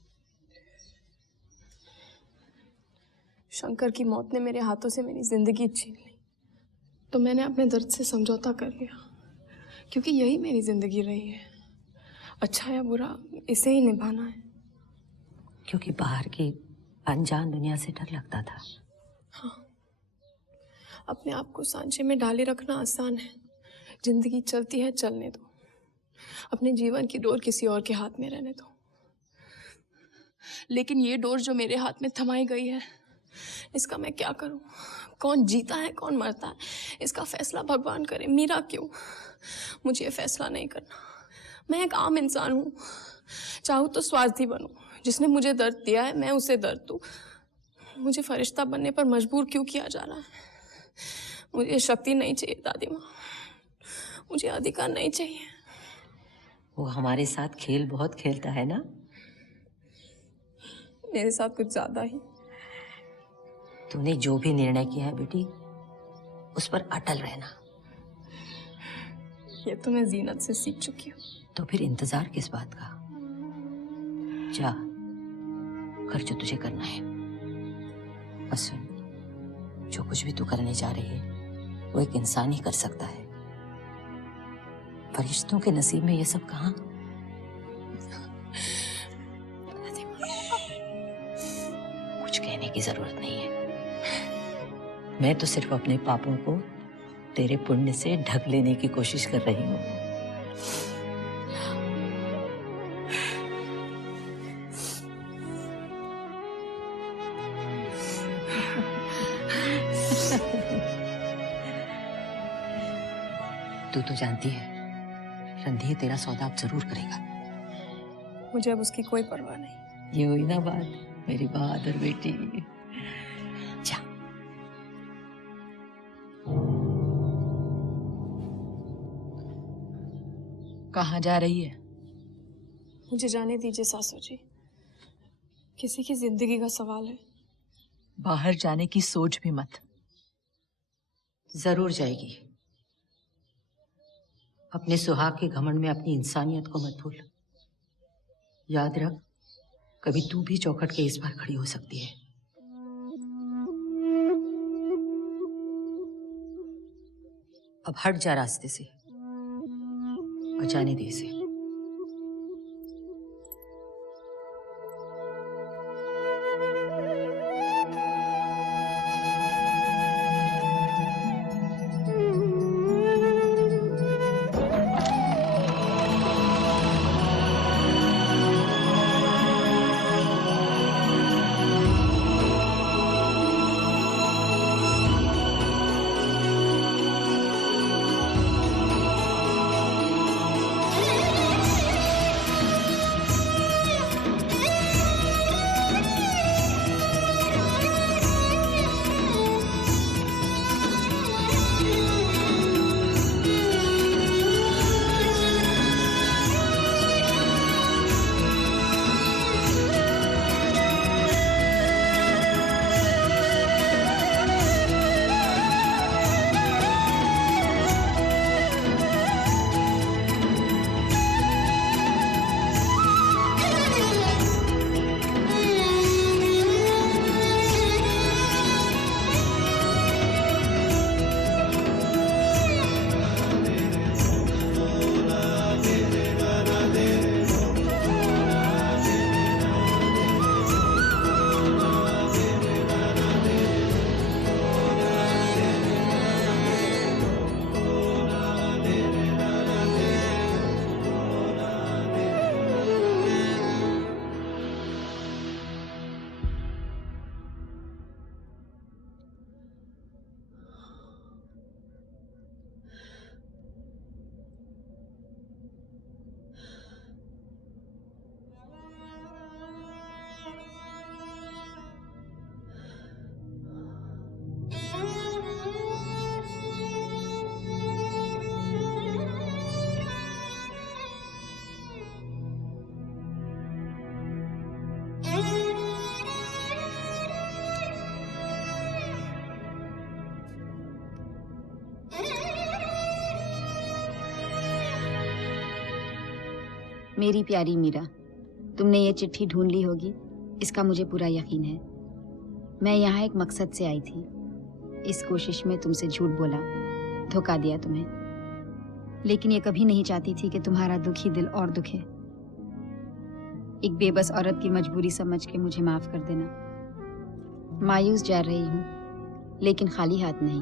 शंकर की मौत ने मेरे हाथों से मेरी जिंदगी छीन ली, तो मैंने अपने दर्द से समझौता कर लिया, क्योंकि यही मेरी जिंदगी रही है। अच्छा या बुरा इसे ही निभाना है। क्योंकि बाहर की अनजान दुनिया से डर लगता था। हाँ, अपने आप को सांचे में ढाले रखना आसान है। जिंदगी चलती है, चलने दो। अपने जीवन की डोर किसी और के हाथ में रहने दो। लेकिन ये डोर जो मेरे हाथ में थमाई गई है, इसका मैं क्या करूं? कौन जीता है, कौन मरता है, इसका फैसला भगवान करे। मीरा क्यों? मुझे ये फैसला नहीं करना। मैं एक आम इंसान हूं, चाहूं तो स्वार्थी बनूं। जिसने मुझे दर्द दिया है, मैं उसे दर्द दूं। मुझे फरिश्ता बनने पर मजबूर क्यों किया जा रहा है? मुझे शक्ति नहीं चाहिए दादी माँ, मुझे अधिकार नहीं चाहिए। वो हमारे साथ खेल बहुत खेलता है ना? मेरे साथ कुछ ज्यादा ही। तूने जो भी निर्णय किया है बेटी, उस पर अटल रहना। ये तो मैं जीनत से सीख चुकी हूँ। तो फिर इंतजार किस बात का? जा, कर जो तुझे करना है। बस सुन, जो कुछ भी तू करने जा रही है, वो एक इंसान ही कर सकता है। फरिश्तों के नसीब में ये सब कहाँ? कुछ कहने की जरूरत नहीं है। मैं तो सिर्फ अपने पापों को तेरे पुण्य से ढक लेने की कोशिश कर रही हूँ। तू तो जानती है, रणधीर तेरा सौदा अब जरूर करेगा। मुझे अब उसकी कोई परवाह नहीं। ये हुई ना बात, मेरी बहादुर बेटी। जा। कहाँ जा रही है? मुझे जाने दीजिए सासू जी, किसी की जिंदगी का सवाल है। बाहर जाने की सोच भी मत। जरूर जाएगी। अपने सुहाग के घमंड में अपनी इंसानियत को मत भूल। याद रख, कभी तू भी चौखट के इस बार खड़ी हो सकती है। अब हट जा रास्ते से और जाने दे इसे। मेरी प्यारी मीरा, तुमने ये चिट्ठी ढूंढ ली होगी, इसका मुझे पूरा यकीन है। मैं यहाँ एक मकसद से आई थी। इस कोशिश में तुमसे झूठ बोला, धोखा दिया तुम्हें, लेकिन ये कभी नहीं चाहती थी कि तुम्हारा दुखी दिल और दुखे। एक बेबस औरत की मजबूरी समझ के मुझे माफ कर देना। मायूस जा रही हूँ, लेकिन खाली हाथ नहीं।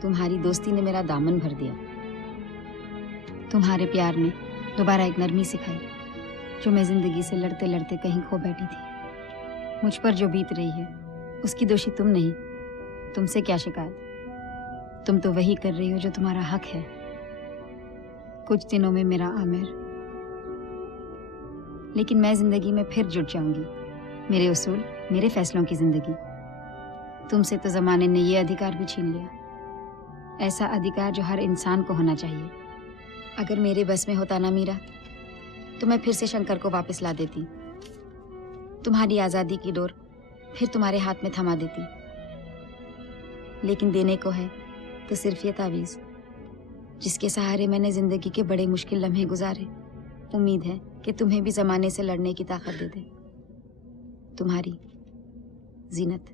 तुम्हारी दोस्ती ने मेरा दामन भर दिया। तुम्हारे प्यार ने दोबारा एक नरमी सिखाई, जो मैं जिंदगी से लड़ते लड़ते कहीं खो बैठी थी। मुझ पर जो बीत रही है उसकी दोषी तुम नहीं। तुमसे क्या शिकायत, तुम तो वही कर रही हो जो तुम्हारा हक है। कुछ दिनों में मेरा आमिर, लेकिन मैं जिंदगी में फिर जुट जाऊंगी। मेरे उसूल, मेरे फैसलों की जिंदगी। तुमसे तो जमाने ने ये अधिकार भी छीन लिया, ऐसा अधिकार जो हर इंसान को होना चाहिए। अगर मेरे बस में होता ना मीरा, तो मैं फिर से शंकर को वापस ला देती, तुम्हारी आजादी की डोर फिर तुम्हारे हाथ में थमा देती। लेकिन देने को है तो सिर्फ ये तावीज, जिसके सहारे मैंने जिंदगी के बड़े मुश्किल लम्हे गुजारे। उम्मीद है कि तुम्हें भी जमाने से लड़ने की ताकत दे दे। तुम्हारी जीनत।